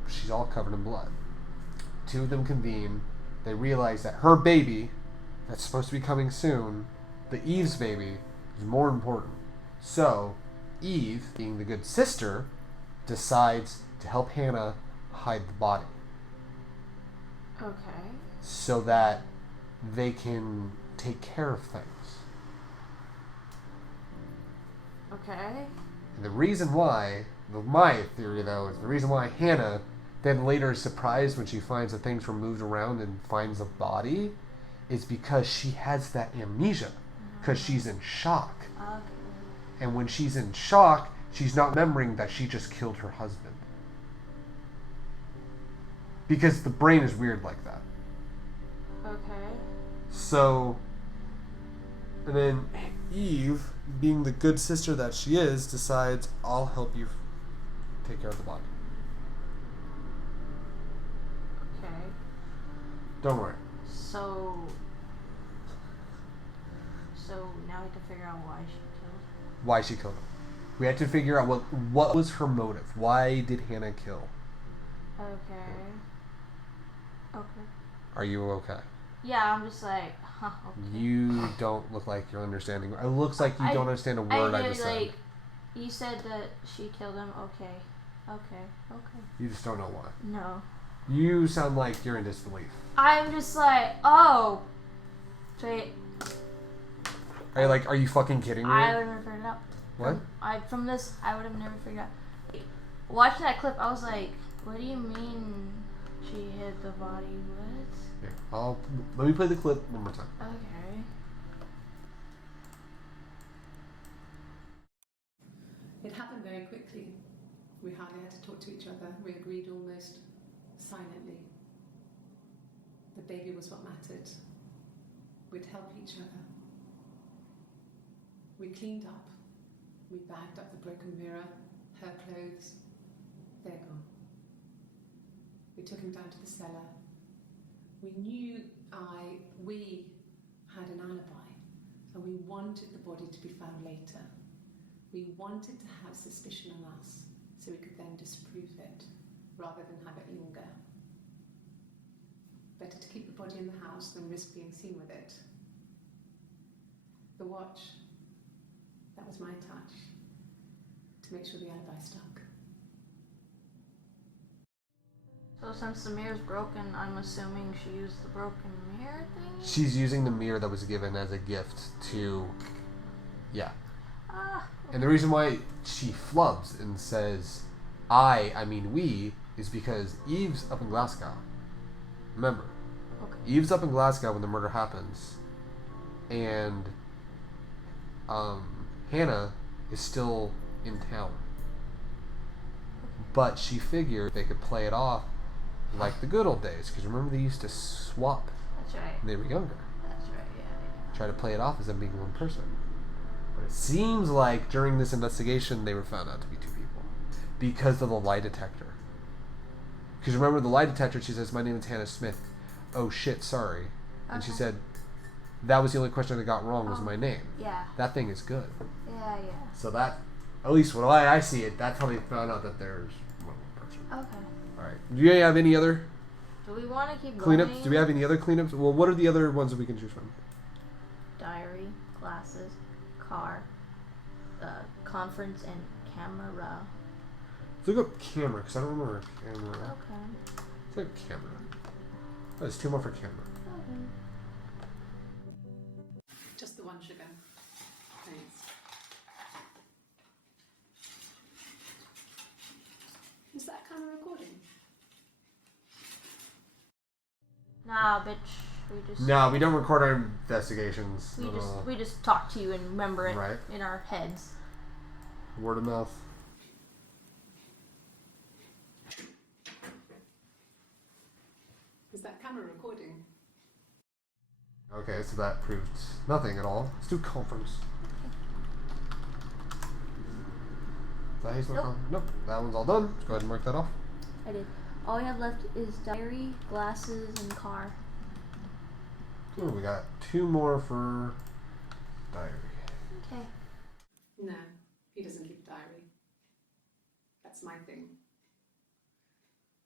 she's all covered in blood. Two of them convene. They realize that her baby, that's supposed to be coming soon, the Eve's baby, is more important. So, Eve, being the good sister, decides to help Hannah hide the body. Okay. So that they can take care of things. Okay. And the reason why, my theory though, is the reason why Hannah then later is surprised when she finds that things were moved around and finds a body is because she has that amnesia. Because she's in shock. Okay. And when she's in shock, she's not remembering that she just killed her husband. Because the brain is weird like that. Okay. So, and then Eve, being the good sister that she is, decides, I'll help you take care of the body. Okay. Don't worry. So now we have to figure out why she killed. Why she killed him. We had to figure out what was her motive. Why did Hannah kill? Okay. Are you okay? Yeah, I'm just like, huh, okay. You don't look like you're understanding. It looks like you don't understand a word I just said. You said that she killed him. Okay. You just don't know why. No. You sound like you're in disbelief. I'm just like, oh. Wait. Are you fucking kidding me? I would have never figured it out. What? From this, I would have never figured out. Watching that clip, I was like, what do you mean she hid the body? What? Here, let me play the clip one more time. Okay. It happened very quickly. We hardly had to talk to each other. We agreed almost silently. The baby was what mattered. We'd help each other. We cleaned up. We bagged up the broken mirror, her clothes. They're gone. We took him down to the cellar. We knew we had an alibi, and we wanted the body to be found later. We wanted to have suspicion on us, so we could then disprove it, rather than have it linger. Better to keep the body in the house than risk being seen with it. The watch, that was my touch, to make sure the alibi stuck. So since the mirror's broken, I'm assuming she used the broken mirror thing? She's using the mirror that was given as a gift to... Yeah. And the reason why she flubs and says, I mean we, is because Eve's up in Glasgow. Remember, Eve's up in Glasgow when the murder happens, and Hannah is still in town. But she figured they could play it off like the good old days, because remember they used to swap. That's right. When they were younger. That's right, yeah. Try to play it off as them being one person. But it seems like during this investigation they were found out to be two people because of the lie detector. Because remember the lie detector, she says, my name is Hannah Smith. Oh shit, sorry. And she said, that was the only question I got wrong was my name. Yeah. That thing is good. Yeah. So that, at least when I see it, that's how they found out that there's one person. Okay. Alright. Do you have any other Do we want to keep cleanups? going? Do we have any other cleanups? Well, what are the other ones that we can choose from? Diary, glasses, car, conference, and camera. Let's look up camera, because I don't remember a camera. Okay. Let's look up camera. Oh, there's two more for camera. Okay. Just the one sugar. Thanks. Is that camera recording? Nah, bitch. No, we don't record our investigations. We just talk to you and remember it Right. in our heads. Word of mouth. Is that camera recording? Okay, so that proved nothing at all. Let's do conference. Is that how you spell conference? Nope. That one's all done. Let's go ahead and mark that off. I did. All we have left is diary, glasses, and car. Ooh, we got two more for diary. Okay. No, he doesn't keep a diary. That's my thing.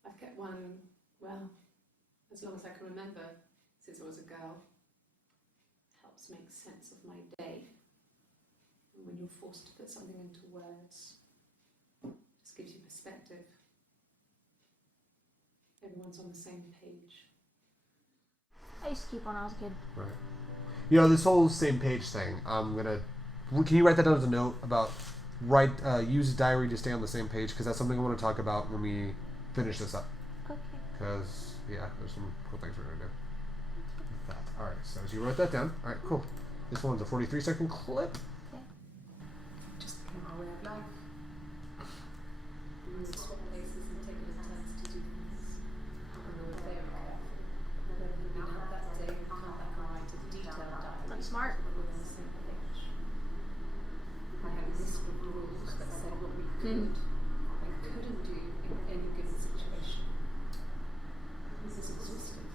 I've kept one, well, as long as I can remember, since I was a girl. Helps make sense of my day. And when you're forced to put something into words, just gives you perspective. Everyone's on the same page. I used to keep one when I was a kid. Right. You know, this whole same page thing, can you write that down as a note about use a diary to stay on the same page? Because that's something I want to talk about when we finish this up. Okay. Because, yeah, there's some cool things we're going to do. Alright, so as you wrote that down, alright, cool. This one's a 43-second clip. Okay. Just became our way of life. We would swap places and take it in turns to do things. And we were very careful. Whether we'd been out that day, we'd come back and write a detailed diary. That's smart. We were on the same page. I had a list of rules that said what we could and couldn't do in any given situation. This is exhaustive.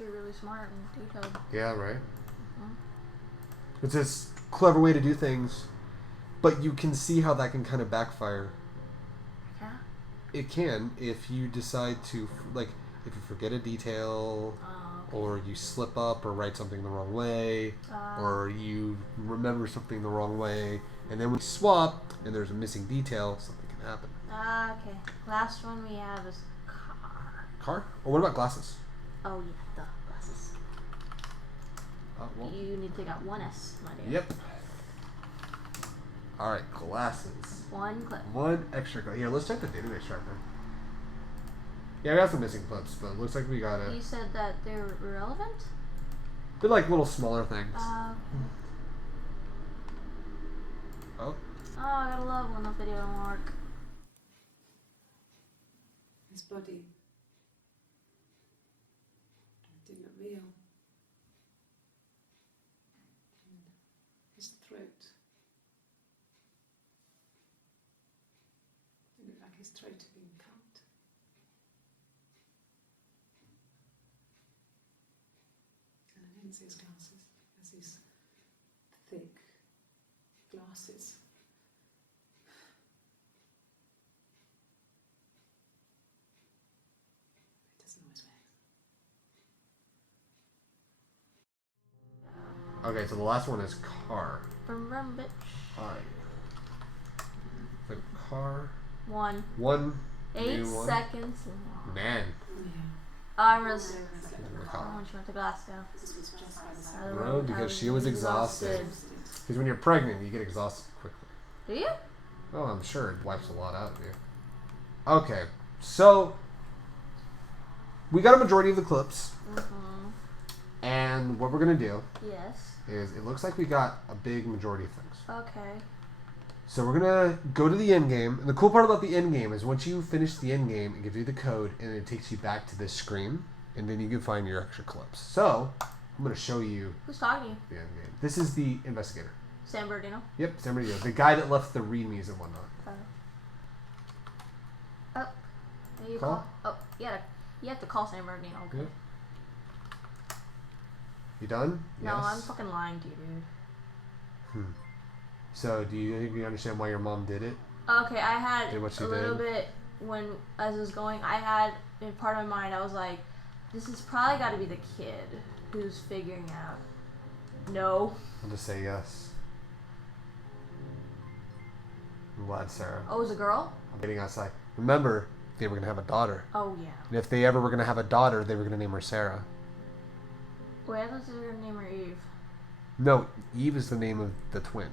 actually really smart and detailed. Yeah, right? Mhm. It's this clever way to do things, but you can see how that can kind of backfire. Yeah. It can if you decide to, like, if you forget a detail, Okay. or you slip up or write something the wrong way, or you remember something the wrong way, and then when you swap and there's a missing detail, something can happen. Okay. Last one we have is car. Car? Or what about glasses? Oh yeah, the glasses. Well, You need to take out one S, my dear. yep. Alright, glasses. One clip. One extra clip. Here, let's check the database tracker. Yeah, we got some missing clips, but it looks like we got it. You said that they're irrelevant? They're like little smaller things. Oh, I gotta love when the video don't work. His body didn't look real. And his throat. It looked like his throat had been cut. And I didn't see his glasses. There's these thick glasses. It doesn't always work. Okay, so the last one is car. Brum, bitch. Alright. So car. One. 8 8 seconds. Man. I'm really sick. The I car. want you to put the glass down. This was just by the side. Road because she was exhausted. Because when you're pregnant, you get exhausted quickly. Do you? Oh, I'm sure it wipes a lot out of you. Okay, so we got a majority of the clips, and what we're gonna do Yes. is it looks like we got a big majority of things. Okay. So we're gonna go to the end game, and the cool part about the end game is once you finish the end game, it gives you the code, and it takes you back to this screen, and then you can find your extra clips. So I'm gonna show you Who's talking to you? the end game. This is the investigator. San Bernardino? Yep, San Bernardino, the guy that left the readmes and whatnot. Oh. You Call? Oh, you have to call San Bernardino. Okay. Yep. You done? No, Yes. I'm fucking lying to you, dude. So, do you think you understand why your mom did it? Okay, I had Did what she a little did? bit when as it was going. I had in part of my mind. I was like, "This is probably got to be the kid who's figuring out." No. I'll just say yes. I'm glad, Sarah. Oh, it was a girl. I'm waiting outside. Remember, they were gonna have a daughter, Oh yeah. and if they ever were gonna have a daughter, they were gonna name her Sarah. Wait, I thought they were gonna name her Eve. No, Eve is the name of the twin.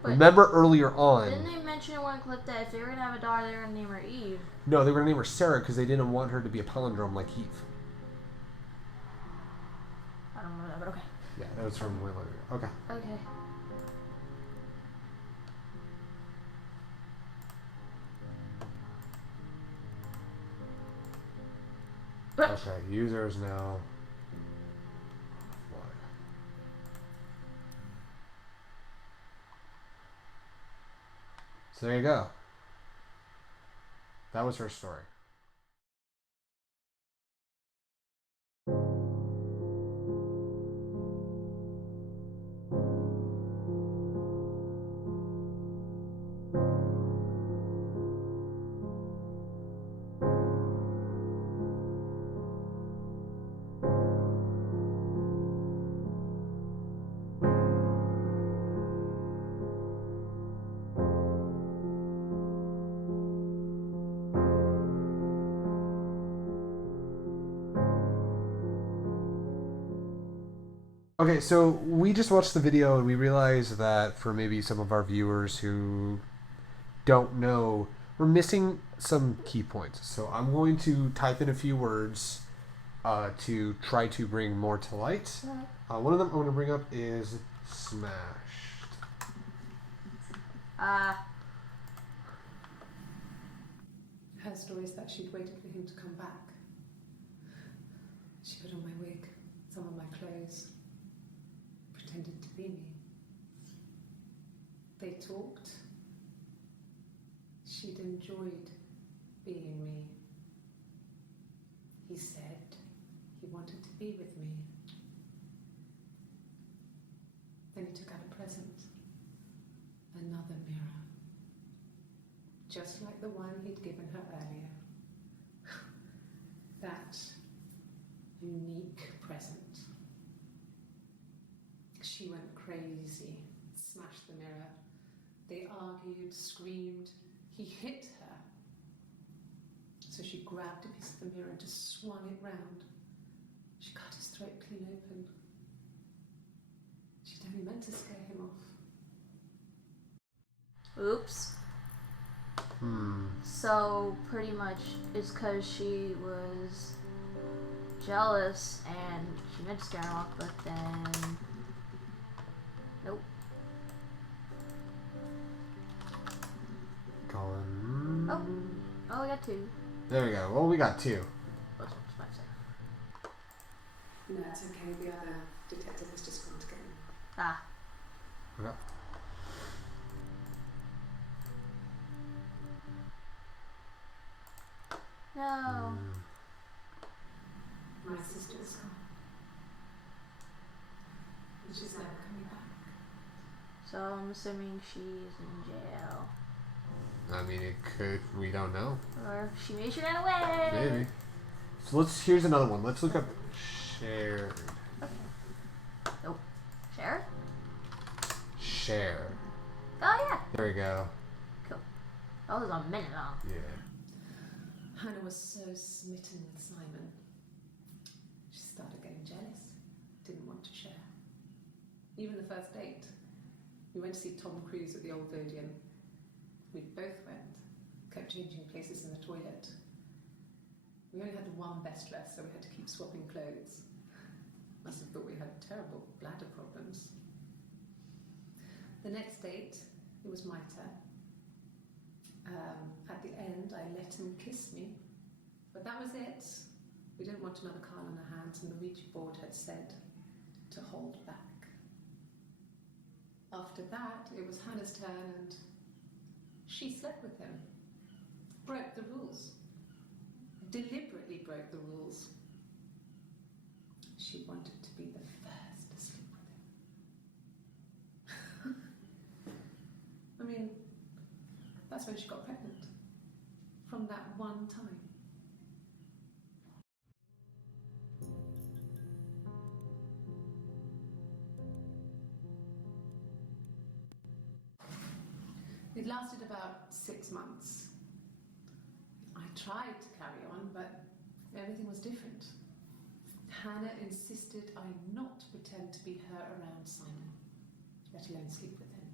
But Remember earlier on? didn't they mention in one clip that if they were gonna have a daughter, they were gonna name her Eve? No, they were gonna name her Sarah because they didn't want her to be a palindrome like Eve. I don't remember that, but okay. Yeah, that was from way later. Okay. Okay. Okay, users now. So there you go. That was her story. Okay, so we just watched the video and we realized that for maybe some of our viewers who don't know, we're missing some key points. So I'm going to type in a few words to try to bring more to light. One of them I want to bring up is smashed. Her story is that she'd waited for him to come back. She put on my wig, some of my clothes, pretended to be me. They talked. She'd enjoyed being me. He said he wanted to be with me. Then he took out a present. Another mirror. Just like the one he'd given her earlier. That unique present. She went crazy, smashed the mirror. They argued, screamed. He hit her. So she grabbed a piece of the mirror and just swung it round. She cut his throat clean open. She'd only meant to scare him off. Oops. So pretty much it's because she was jealous and she meant to scare him off, but then nope. Colin. Oh, we got 2. There we go. Well, we got 2. That's what I was about to say. No, it's okay. The other detective has just gone to get him. Ah. Okay. No. My sister's gone. And she's never coming back. So I'm assuming she's in jail. I mean, it could. We don't know. Or she maybe she ran away. Maybe. So here's another one. Let's look up shared. Okay. Nope. Share? Share. Oh yeah. There we go. Cool. That was a minute long. Yeah. Hannah was so smitten with Simon. She started getting jealous. Didn't want to share. Even the first date. We went to see Tom Cruise at the Old Odeon. We both went. Kept changing places in the toilet. We only had one best dress, so we had to keep swapping clothes. Must have thought we had terrible bladder problems. The next date, it was my turn. At the end, I let him kiss me, but that was it. We didn't want another card on our hands, and the Ouija board had said to hold back. After that, it was Hannah's turn, and she slept with him. Broke the rules. Deliberately broke the rules. She wanted to be the first to sleep with him. I mean, that's when she got pregnant. From that one time. It lasted about 6 months. I tried to carry on, but everything was different. Hannah insisted I not pretend to be her around Simon, let alone sleep with him.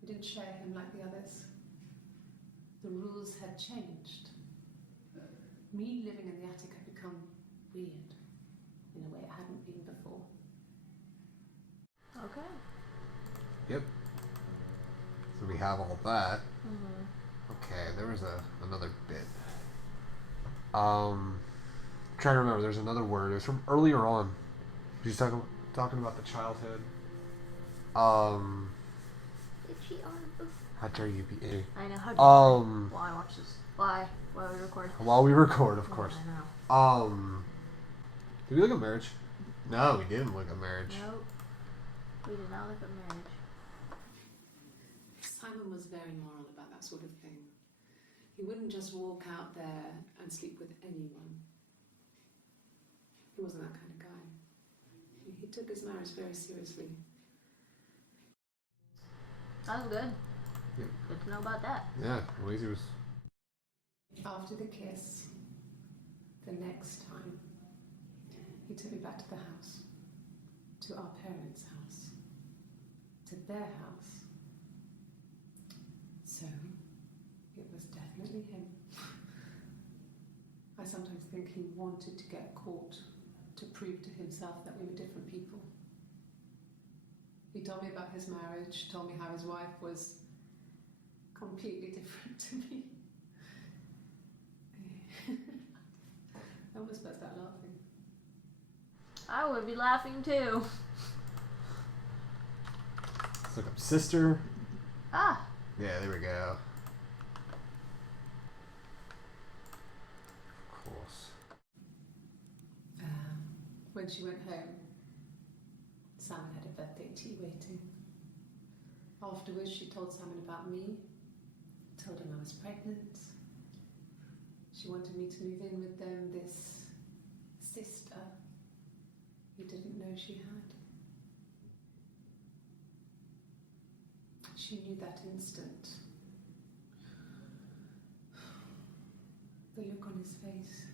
We didn't share him like the others. The rules had changed. Me living in the attic had become weird, in a way it hadn't been before. Okay. Yep. So we have all that. Mm-hmm. Okay, there was another bit. Trying to remember. There's another word. It was from earlier on. She's talking about the childhood. Did she on the book? How dare you be? I know. How dare Um. While I watch this. Why? While we record. While we record, of course. I know. Did we look at marriage? No, we didn't look at marriage. Nope. We did not look at marriage. Simon was very moral about that sort of thing. He wouldn't just walk out there and sleep with anyone. He wasn't that kind of guy. He took his marriage very seriously. That was good. Yep. Good to know about that. Yeah, at least he was. After the kiss, the next time, he took me back to the house, to our parents' house, to their house. So, it was definitely him. I sometimes think he wanted to get caught to prove to himself that we were different people. He told me about his marriage, told me how his wife was completely different to me. I almost burst out laughing. I would be laughing too. Let's look up sister. Ah. Yeah, there we go. Of course. When she went home, Simon had a birthday tea waiting. Afterwards, she told Simon about me, told him I was pregnant. She wanted me to move in with them, this sister he didn't know she had. She knew that instant. The look on his face.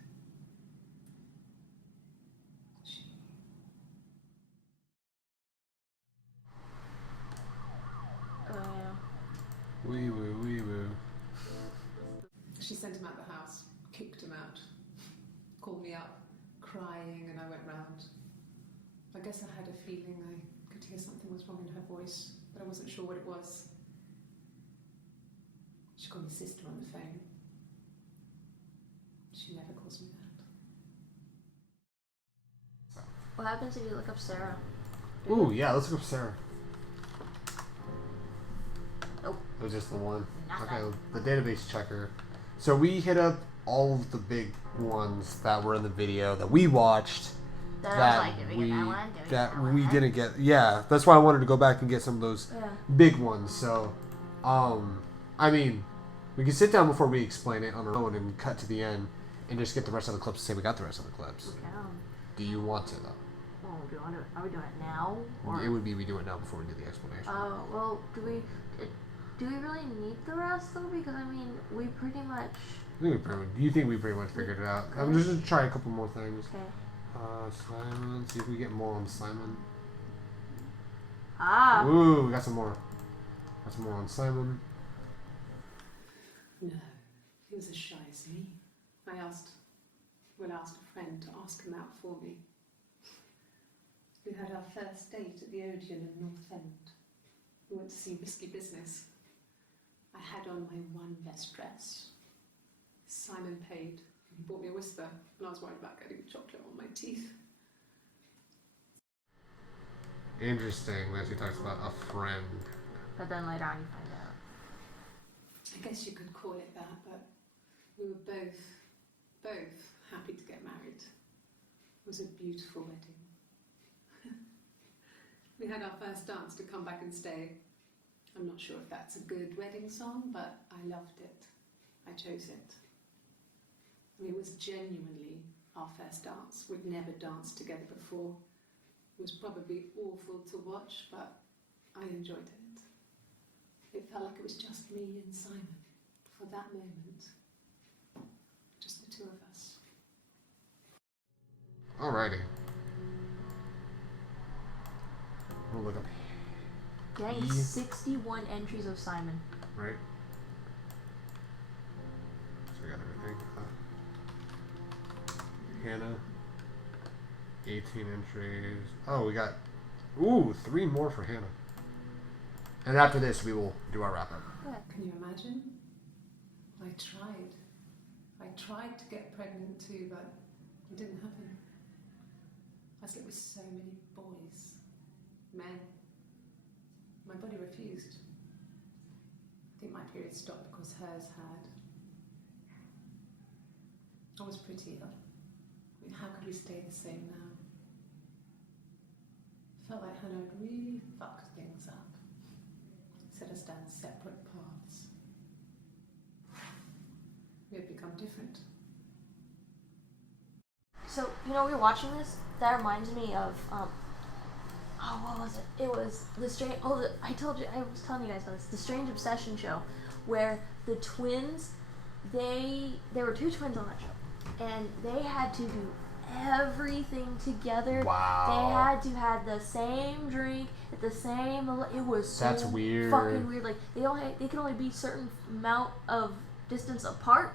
Wee woo, wee woo. She sent him out the house, kicked him out, called me up, crying, and I went round. I guess I had a feeling I could hear something was wrong in her voice, but I wasn't sure what it was. She called me sister on the phone. She never calls me that. What happens if you look up Sarah? Ooh, yeah, let's look up Sarah. Nope. It was just the one. Nothing. Okay, the database checker. So we hit up all of the big ones that were in the video that we watched. We didn't get. Yeah, that's why I wanted to go back and get some of those big ones. So, I mean, we can sit down before we explain it on our own and cut to the end and just get the rest of the clips and say we got the rest of the clips. Okay. Do you want to though? Well, do you want to? Are we doing it now? Or? It would be we do it now before we do the explanation. Well, do we really need the rest though? Because I mean, we pretty much. Do you think we pretty much figured it out? I'm just gonna try a couple more things. Okay. Simon. See if we get more on Simon. Ah. Ooh, we got some more. Got some more on Simon. No, he was as shy as me. I asked a friend to ask him out for me. We had our first date at the Odeon in North End. We went to see Risky Business. I had on my one best dress. Simon paid. He bought me a Whisper, and I was worried about getting chocolate on my teeth. Interesting that she talks about a friend. But then later on you find out. I guess you could call it that, but we were both happy to get married. It was a beautiful wedding. We had our first dance to Come Back and Stay. I'm not sure if that's a good wedding song, but I loved it. I chose it. I mean, it was genuinely our first dance. We'd never danced together before. It was probably awful to watch, but I enjoyed it. It felt like it was just me and Simon for that moment. Just the two of us. Alrighty. We'll look up. Getting 61 entries of Simon. Right. So we got everything. Hannah. 18 entries. Oh, we got 3 more for Hannah. And after this, we will do our wrap up. Can you imagine? I tried to get pregnant too, but it didn't happen. I slept with so many boys, men. My body refused. I think my period stopped because hers had. I was pretty ill. I mean, how could we stay the same now? Felt like Hannah had really fucked things up. Set us down separate paths. We had become different. So, we were watching this. That reminds me of, what was it? It was the strange, I was telling you guys about this, the Strange Obsession show, where the twins, there were 2 twins on that show, and they had to do everything together. Wow. They had to have the same drink at the same, it was so That's weird. fucking weird. Like, they could only be certain amount of distance apart,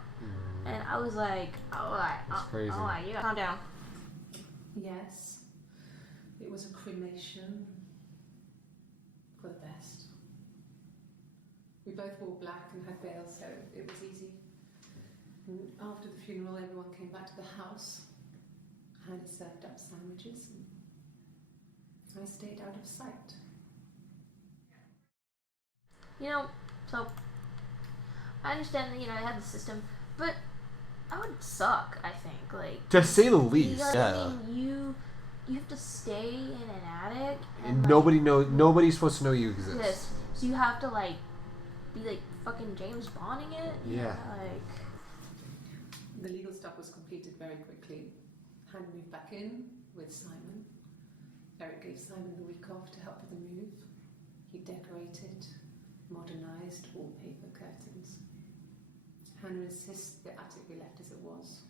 and I was like, That's crazy. you gotta calm down. Yes, it was a cremation for the best. We both wore black and had veils, so it was easy. And after the funeral, everyone came back to the house. Hannah served up sandwiches, and I stayed out of sight. So I understand that I had the system, but I would suck. I think, like, To say the least. I mean, you have to stay in an attic, and like, nobody's supposed to know you exist. this. So you have to like be like fucking James Bonding it. Yeah. Like. The legal stuff was completed very quickly. Hannah moved back in with Simon. Eric gave Simon the week off to help with the move. He decorated, modernised wallpaper, curtains. Hannah insists the attic be left as it was,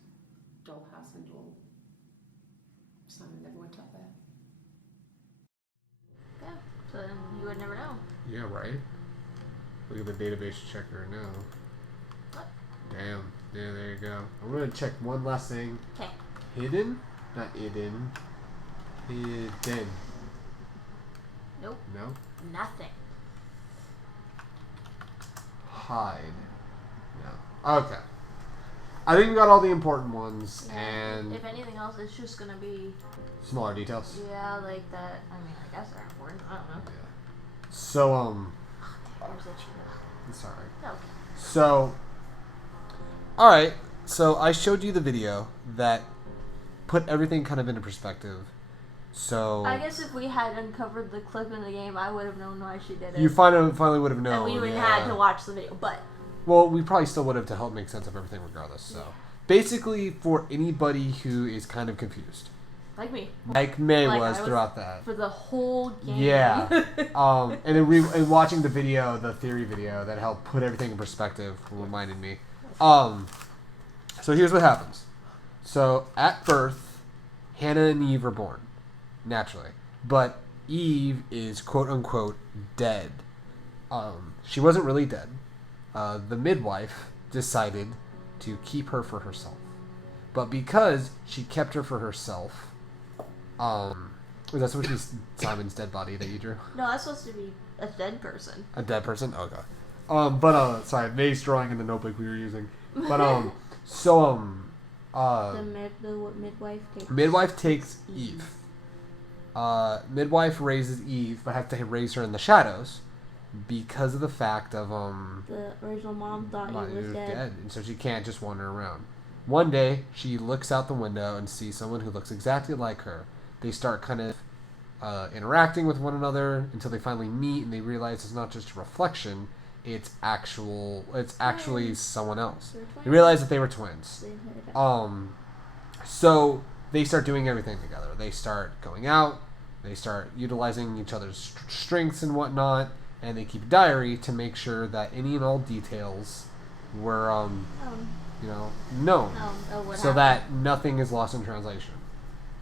dollhouse and all. Simon never went up there. Yeah, so then you would never know. Yeah, right? Look at the database checker now. What? Damn. Yeah, there you go. I'm going to check one last thing. Okay. Hidden? Not hidden. Hidden. Nope. No? Nothing. Hide. No. Okay. I think we got all the important ones, Yeah, and if anything else, it's just gonna be smaller details. yeah, like that. I mean, I guess they're important. I don't know. Yeah. So, Where's the cheetah? sorry. No. So, alright. So, I showed you the video that put everything kind of into perspective. So, I guess if we had uncovered the clip in the game, I would have known why she did it. you finally would have known. And we would yeah. have had to watch the video, but Well, we probably still would have to help make sense of everything regardless. So, basically, for anybody who is kind of confused, like me, like May Like, was I was- throughout that. for the whole game. Yeah. And then and watching the video, the theory video that helped put everything in perspective, reminded me. So here's what happens. So at birth, Hannah and Eve are born naturally, but Eve is quote unquote dead. She wasn't really dead. The midwife decided to keep her for herself, but because she kept her for herself, that's what she's Simon's dead body that you drew. No, that's supposed to be a dead person. A dead person? Okay. Sorry, May's drawing in the notebook we were using. But The midwife takes midwife takes Eve. Midwife raises Eve, but has to raise her in the shadows because of the fact of The original mom thought He he was dead. and so she can't just wander around. One day, she looks out the window and sees someone who looks exactly like her. They start kind of interacting with one another until they finally meet, and they realize it's not just a reflection; it's actually someone else. They realize that they were twins. So they start doing everything together. They start going out. They start utilizing each other's strengths and whatnot, and they keep a diary to make sure that any and all details were known, so that nothing is lost in translation.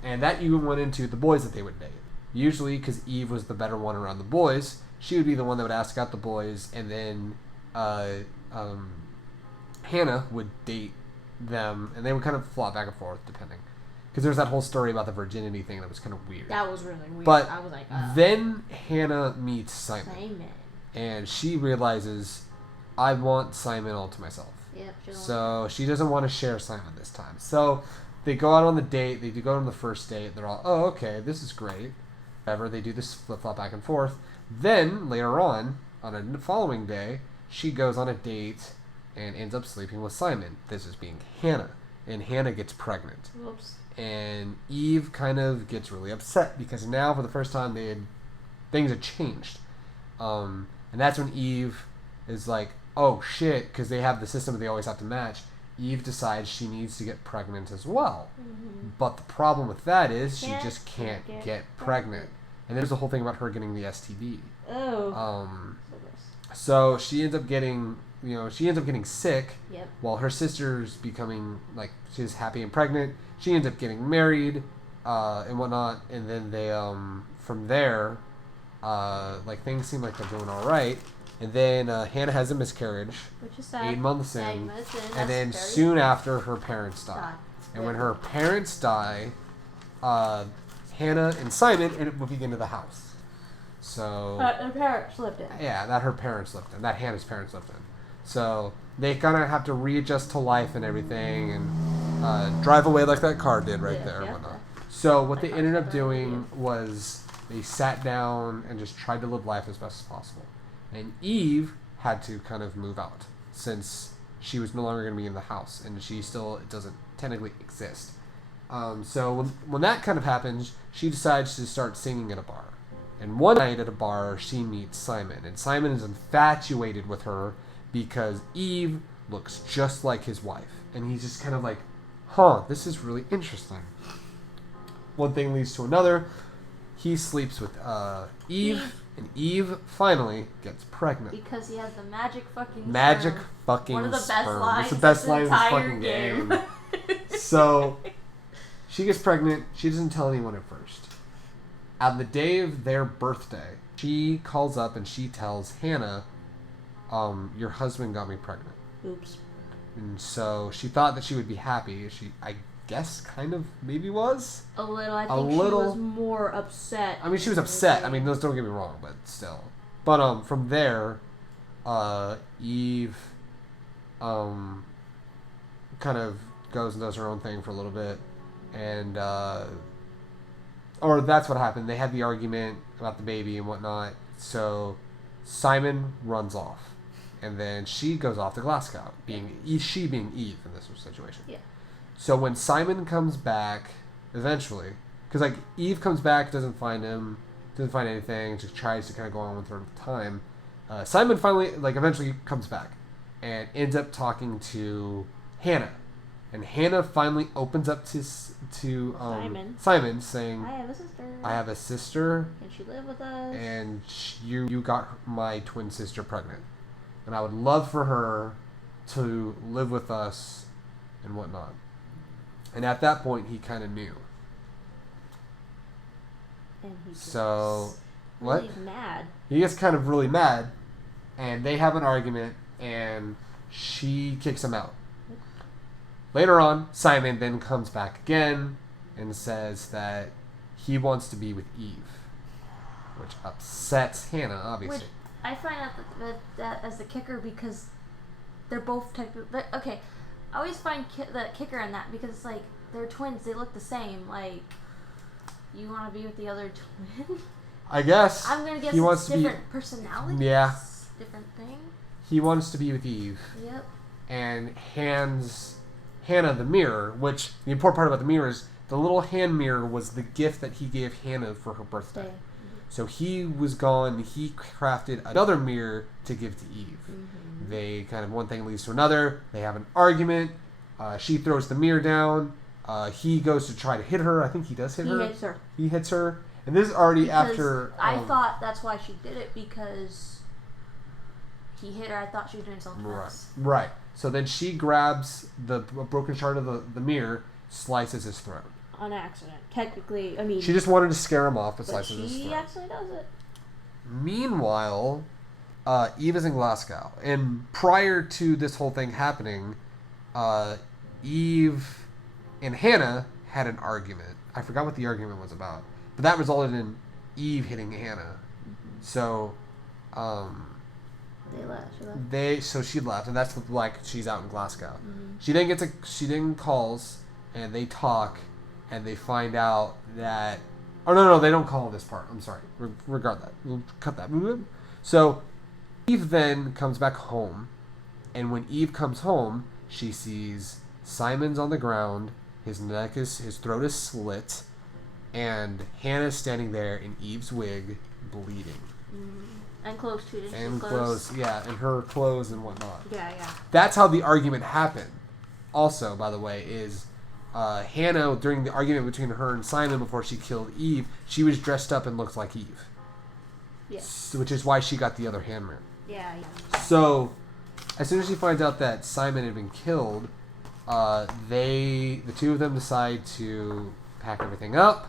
And that even went into the boys that they would date. Usually, because Eve was the better one around the boys, she would be the one that would ask out the boys, and then Hannah would date them, and they would kind of flop back and forth depending. Because there's that whole story about the virginity thing that was kind of weird. That was really weird. But I was like, then Hannah meets Simon, and she realizes, I want Simon all to myself. Yep, So she doesn't want to share Simon this time. So they go out on the date. They do go on the first date. They're all, oh, okay, this is great. Whatever. They do this flip-flop back and forth. Then, later on a following day, she goes on a date and ends up sleeping with Simon. This is being Hannah. And Hannah gets pregnant. Whoops. And Eve kind of gets really upset because now, for the first time, things had changed. And that's when Eve is like, oh shit, because they have the system that they always have to match. Eve decides she needs to get pregnant as well. Mm-hmm. But the problem with that is she Can't just can't get get pregnant. And there's the whole thing about her getting the STD. Oh. So she ends up getting, sick. Yep. While her sister's becoming, she's happy and pregnant. She ends up getting married, and whatnot. And then they, from there, things seem like they're doing all right. And then Hannah has a miscarriage, Which is sad. 8 months in, 8 months in. and then That's soon after her parents die. God. And when her parents die, Hannah and Simon end up moving into the house. So Her parents lived in. yeah, that her parents lived in, that Hannah's parents lived in. So they kind of have to readjust to life and everything, and drive away like that car did right there and whatnot. So what they ended up doing was they sat down and just tried to live life as best as possible. And Eve had to kind of move out since she was no longer going to be in the house, and she still doesn't technically exist. So when that kind of happens, she decides to start singing at a bar. And one night at a bar, she meets Simon. And Simon is infatuated with her because Eve looks just like his wife. And he's just kind of like, huh, this is really interesting. One thing leads to another. He sleeps with Eve, and Eve finally gets pregnant. Because he has the magic fucking Magic sperm. fucking One of the best sperm. lines It's the best of the line in this entire fucking game. So, she gets pregnant. She doesn't tell anyone at first. On the day of their birthday, she calls up and she tells Hannah, your husband got me pregnant. Oops. And so she thought that she would be happy. She, I guess, kind of maybe was. A little. I think she was more upset. I mean, she was upset. I mean, don't get me wrong, but still. But from there, Eve, kind of goes and does her own thing for a little bit, and or that's what happened. They had the argument about the baby and whatnot. So Simon runs off, and then she goes off to Glasgow, she being Eve in this situation. Yeah. So when Simon comes back, eventually, because like Eve comes back, doesn't find him, doesn't find anything, just tries to kind of go on with her time. Simon finally, like, eventually comes back and ends up talking to Hannah. And Hannah finally opens up to Simon, saying, I have a sister. I have a sister. Can she live with us? And you got my twin sister pregnant. And I would love for her to live with us and whatnot. And at that point, he kind of knew. And he gets really mad. He gets kind of really mad. And they have an argument. And she kicks him out. Later on, Simon then comes back again and says that he wants to be with Eve, which upsets Hannah, obviously. Which I find out that as the kicker because they're both technically... Okay, I always find the kicker in that because it's like, they're twins, they look the same. Like, you want to be with the other twin? I guess. I'm going to guess he wants it's to different personalities. Yeah. Different thing. He wants to be with Eve. Yep. And hands Hannah the mirror, which the important part about the mirror is the little hand mirror was the gift that he gave Hannah for her birthday. Mm-hmm. So he was gone. He crafted another mirror to give to Eve. Mm-hmm. They kind of, one thing leads to another. They have an argument. She throws the mirror down. He goes to try to hit her. I think he does hit her. He hits her. He hits her. And this is already after... I thought that's why she did it, because he hit her. I thought she was doing something else. Right. So then she grabs the broken shard of the mirror, slices his throat. On accident. Technically, I mean... She just wanted to scare him off, but slices his throat. She actually does it. Meanwhile, Eve is in Glasgow. And prior to this whole thing happening, Eve and Hannah had an argument. I forgot what the argument was about. But that resulted in Eve hitting Hannah. So, they left. So she left, and that's like she's out in Glasgow. Mm-hmm. She then calls, and they talk, and they find out that... Oh, no, they don't call this part. I'm sorry. Regard that. We'll cut that. So, Eve then comes back home, and when Eve comes home, she sees Simon's on the ground, his throat is slit, and Hannah's standing there in Eve's wig, bleeding. Mm-hmm. And clothes too. And clothes, yeah, and her clothes and whatnot. Yeah. That's how the argument happened. Also, by the way, is Hannah, during the argument between her and Simon before she killed Eve, she was dressed up and looked like Eve. Yes. Which is why she got the other hand mirror. Yeah. So, as soon as she finds out that Simon had been killed, the two of them decide to pack everything up,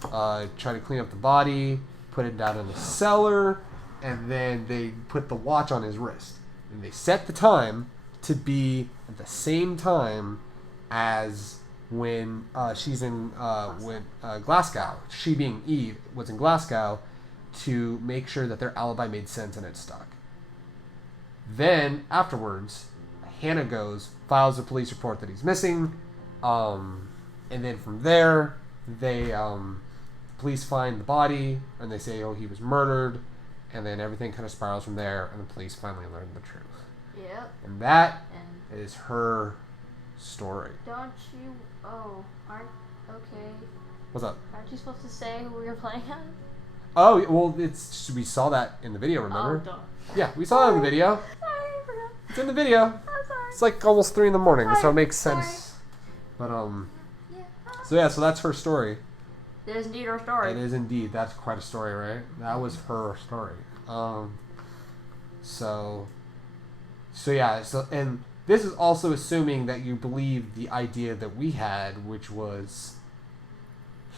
try to clean up the body, put it down in the cellar, and then they put the watch on his wrist. And they set the time to be at the same time as when she's in Glasgow. She, being Eve, was in Glasgow to make sure that their alibi made sense and it stuck. Then, afterwards, Hannah goes, files a police report that he's missing, and then from there, they police find the body, and they say, oh, he was murdered, and then everything kind of spirals from there, and the police finally learn the truth. Yep. And that is her story. Don't you... Oh, aren't Okay. What's up? Aren't you supposed to say who we were playing as? Oh, well, we saw that in the video, remember? Oh, duh. Yeah, we saw that in the video. Sorry, I forgot. It's in the video. I'm sorry. It's like almost 3 in the morning, so it makes Sorry. sense. But, Yeah. so that's her story. It is indeed our story. It is indeed. That's quite a story, right? That was her story. So and this is also assuming that you believe the idea that we had, which was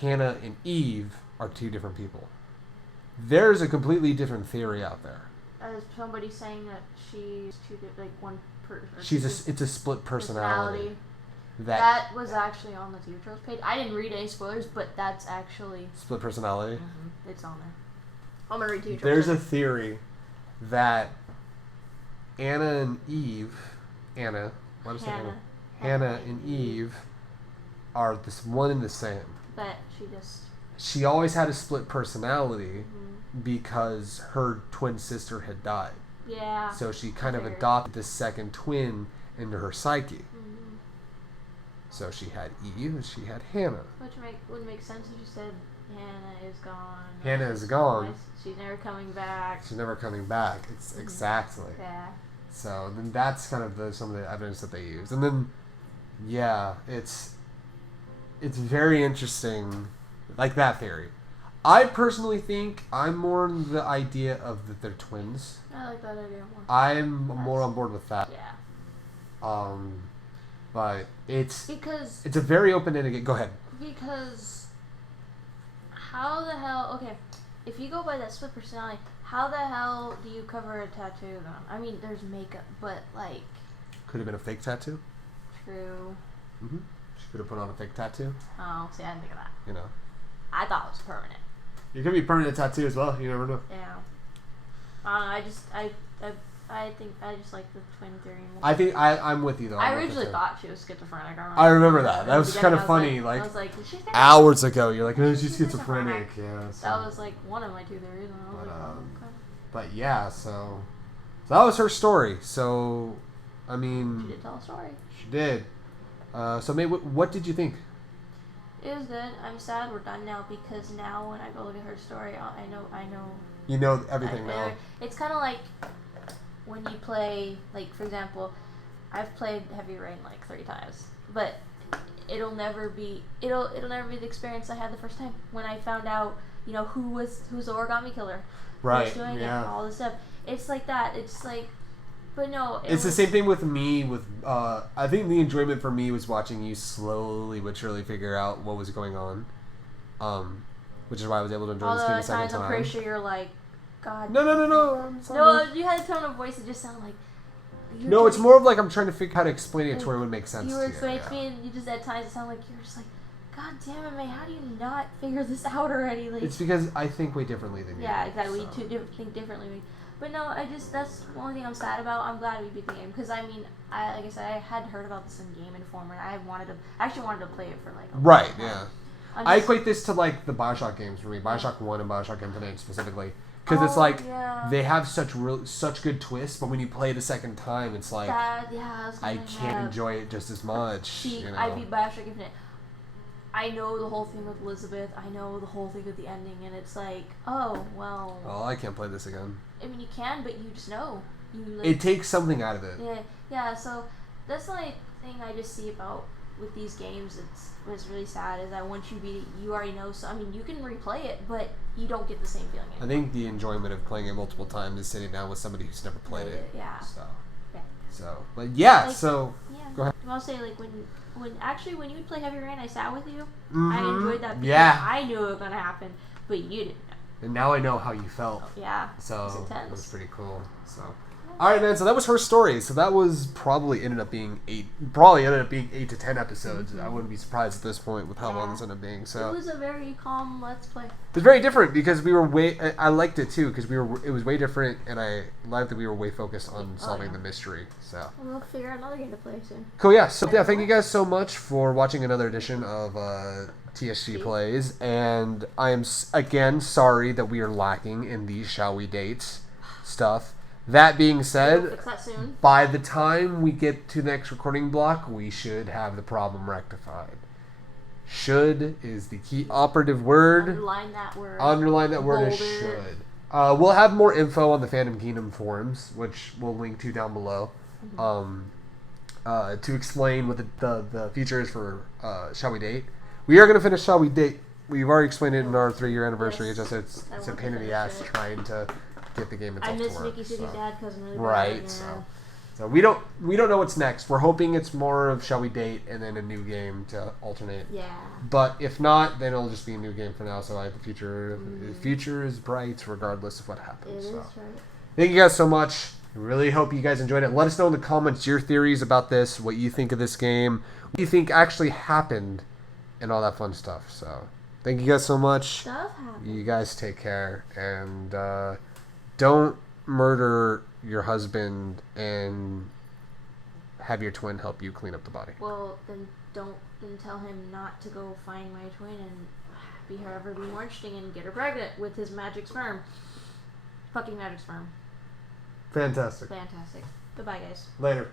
Hannah and Eve are 2 different people. There's a completely different theory out there. As somebody saying that she's one person. It's a split personality. That was actually on the TV Trails page. I didn't read any spoilers, but that's actually split personality. Mm-hmm. It's on there. I'm gonna read TV Trails. There's a theory that Hannah and Eve are this one and the same. But she always had a split personality because her twin sister had died. Yeah. So she kind of adopted the second twin into her psyche. Mm-hmm. So she had Eve and she had Hannah. Which would make sense if you said Hannah is gone. Hannah is gone. She's never coming back. It's exactly. Yeah. So then that's kind of some of the evidence that they use. And then, yeah, it's very interesting, like that theory. I personally think I'm more in the idea of that they're twins. I like that idea more. I'm more on board with that. Yeah. But it's a very open-ended. Go ahead. Because how the hell? Okay, if you go by that split personality, how the hell do you cover a tattoo then? I mean, there's makeup, but like. Could have been a fake tattoo. True. Mhm. She could have put on a fake tattoo. Oh, see, I didn't think of that. You know. I thought it was permanent. It could be permanent tattoo as well. You never know. Yeah. I think I just like the twin theory more. I think I'm with you though. I originally thought she was schizophrenic. I remember that. That was kind of funny. I was like, hours ago, you're like, no, she's schizophrenic. Yeah. So. That was like one of my 2 theories. And I was like, okay. But yeah, so that was her story. So, I mean, she did tell a story. She did. So, May, what did you think? It was good. I'm sad we're done now because now when I go look at her story, I know. You know everything now. It's kind of like when you play, like for example, I've played Heavy Rain like 3 times, but it'll never be the experience I had the first time when I found out, who's the origami killer, right? Who's doing yeah. it, and all this stuff. It's like that. It's like. But no, it's the same thing with me. I think the enjoyment for me was watching you slowly but surely figure out what was going on, which is why I was able to enjoy this game the second time. I'm pretty sure you're like, God. No. I'm sorry. No, you had a tone of voice that just sounded like. No, it's more of like I'm trying to figure out how to explain it to where it would make sense. You were explaining to me, and you just at times it sounded like you're just like, God damn it, man! How do you not figure this out already? Like, it's because I think way differently than you. Yeah, exactly. So. We think differently. But no, that's the only thing I'm sad about. I'm glad we beat the game because I mean, like I said, I had heard about this in Game Informer, and I actually wanted to play it for like. Right. Yeah. I equate this to like the BioShock games for me, BioShock 1 and BioShock Infinite specifically, because it's like they have such good twists, but when you play it a second time, it's like I can't enjoy it just as much. See, I beat BioShock Infinite. I know the whole thing with Elizabeth. I know the whole thing with the ending, and it's like, oh well. Oh, I can't play this again. I mean, you can, but you just know. It takes something out of it. Yeah. So that's the only thing I just see about with these games. What's really sad is that once you beat it, you already know. So I mean, you can replay it, but you don't get the same feeling anymore. I think the enjoyment of playing it multiple times is sitting down with somebody who's never played it. Yeah. But yeah. Like, so go ahead. I'll say like when you would play Heavy Rain, I sat with you. Mm-hmm. I enjoyed that because I knew it was gonna happen, but you didn't know. And now I know how you felt. Yeah. So it was pretty cool. So. All right, man. So that was her story. So that was probably ended up being 8 to 10 episodes. Mm-hmm. I wouldn't be surprised at this point with how long this ended up being. So it was a very calm Let's Play. It's very different because we were I liked it too because it was way different, and I liked that we were way focused on solving the mystery. So we'll figure out another game to play soon. Cool. Yeah. So yeah, thank you guys so much for watching another edition of TSG Plays, and I am again sorry that we are lacking in the Shall We Date stuff. That being said, we'll fix that soon. By the time we get to the next recording block, we should have the problem rectified. Should is the key operative word. Underline that word. Underline that word is Bold it. should. We'll have more info on the Phantom Kingdom forums, which we'll link to down below, to explain what the feature is for Shall We Date. We are going to finish Shall We Date. We've already explained it in our 3-year anniversary. Yes. It's I a want pain to in the finish ass it. trying to get the game I itself miss to work. Mickey City's dad cousin really bad. Right. Yeah. So we don't know what's next. We're hoping it's more of Shall We Date and then a new game to alternate. Yeah. But if not, then it'll just be a new game for now. So I have the future. The future is bright regardless of what It happens. is So. right. Thank you guys so much. I really hope you guys enjoyed it. Let us know in the comments your theories about this, what you think of this game, what you think actually happened, and all that fun stuff. So thank you guys so much. Stuff happens. You guys take care. And don't murder your husband and have your twin help you clean up the body. Well, then tell him not to go find my twin and be more interesting and get her pregnant with his magic sperm. Fucking magic sperm. Fantastic. Fantastic. Goodbye, guys. Later.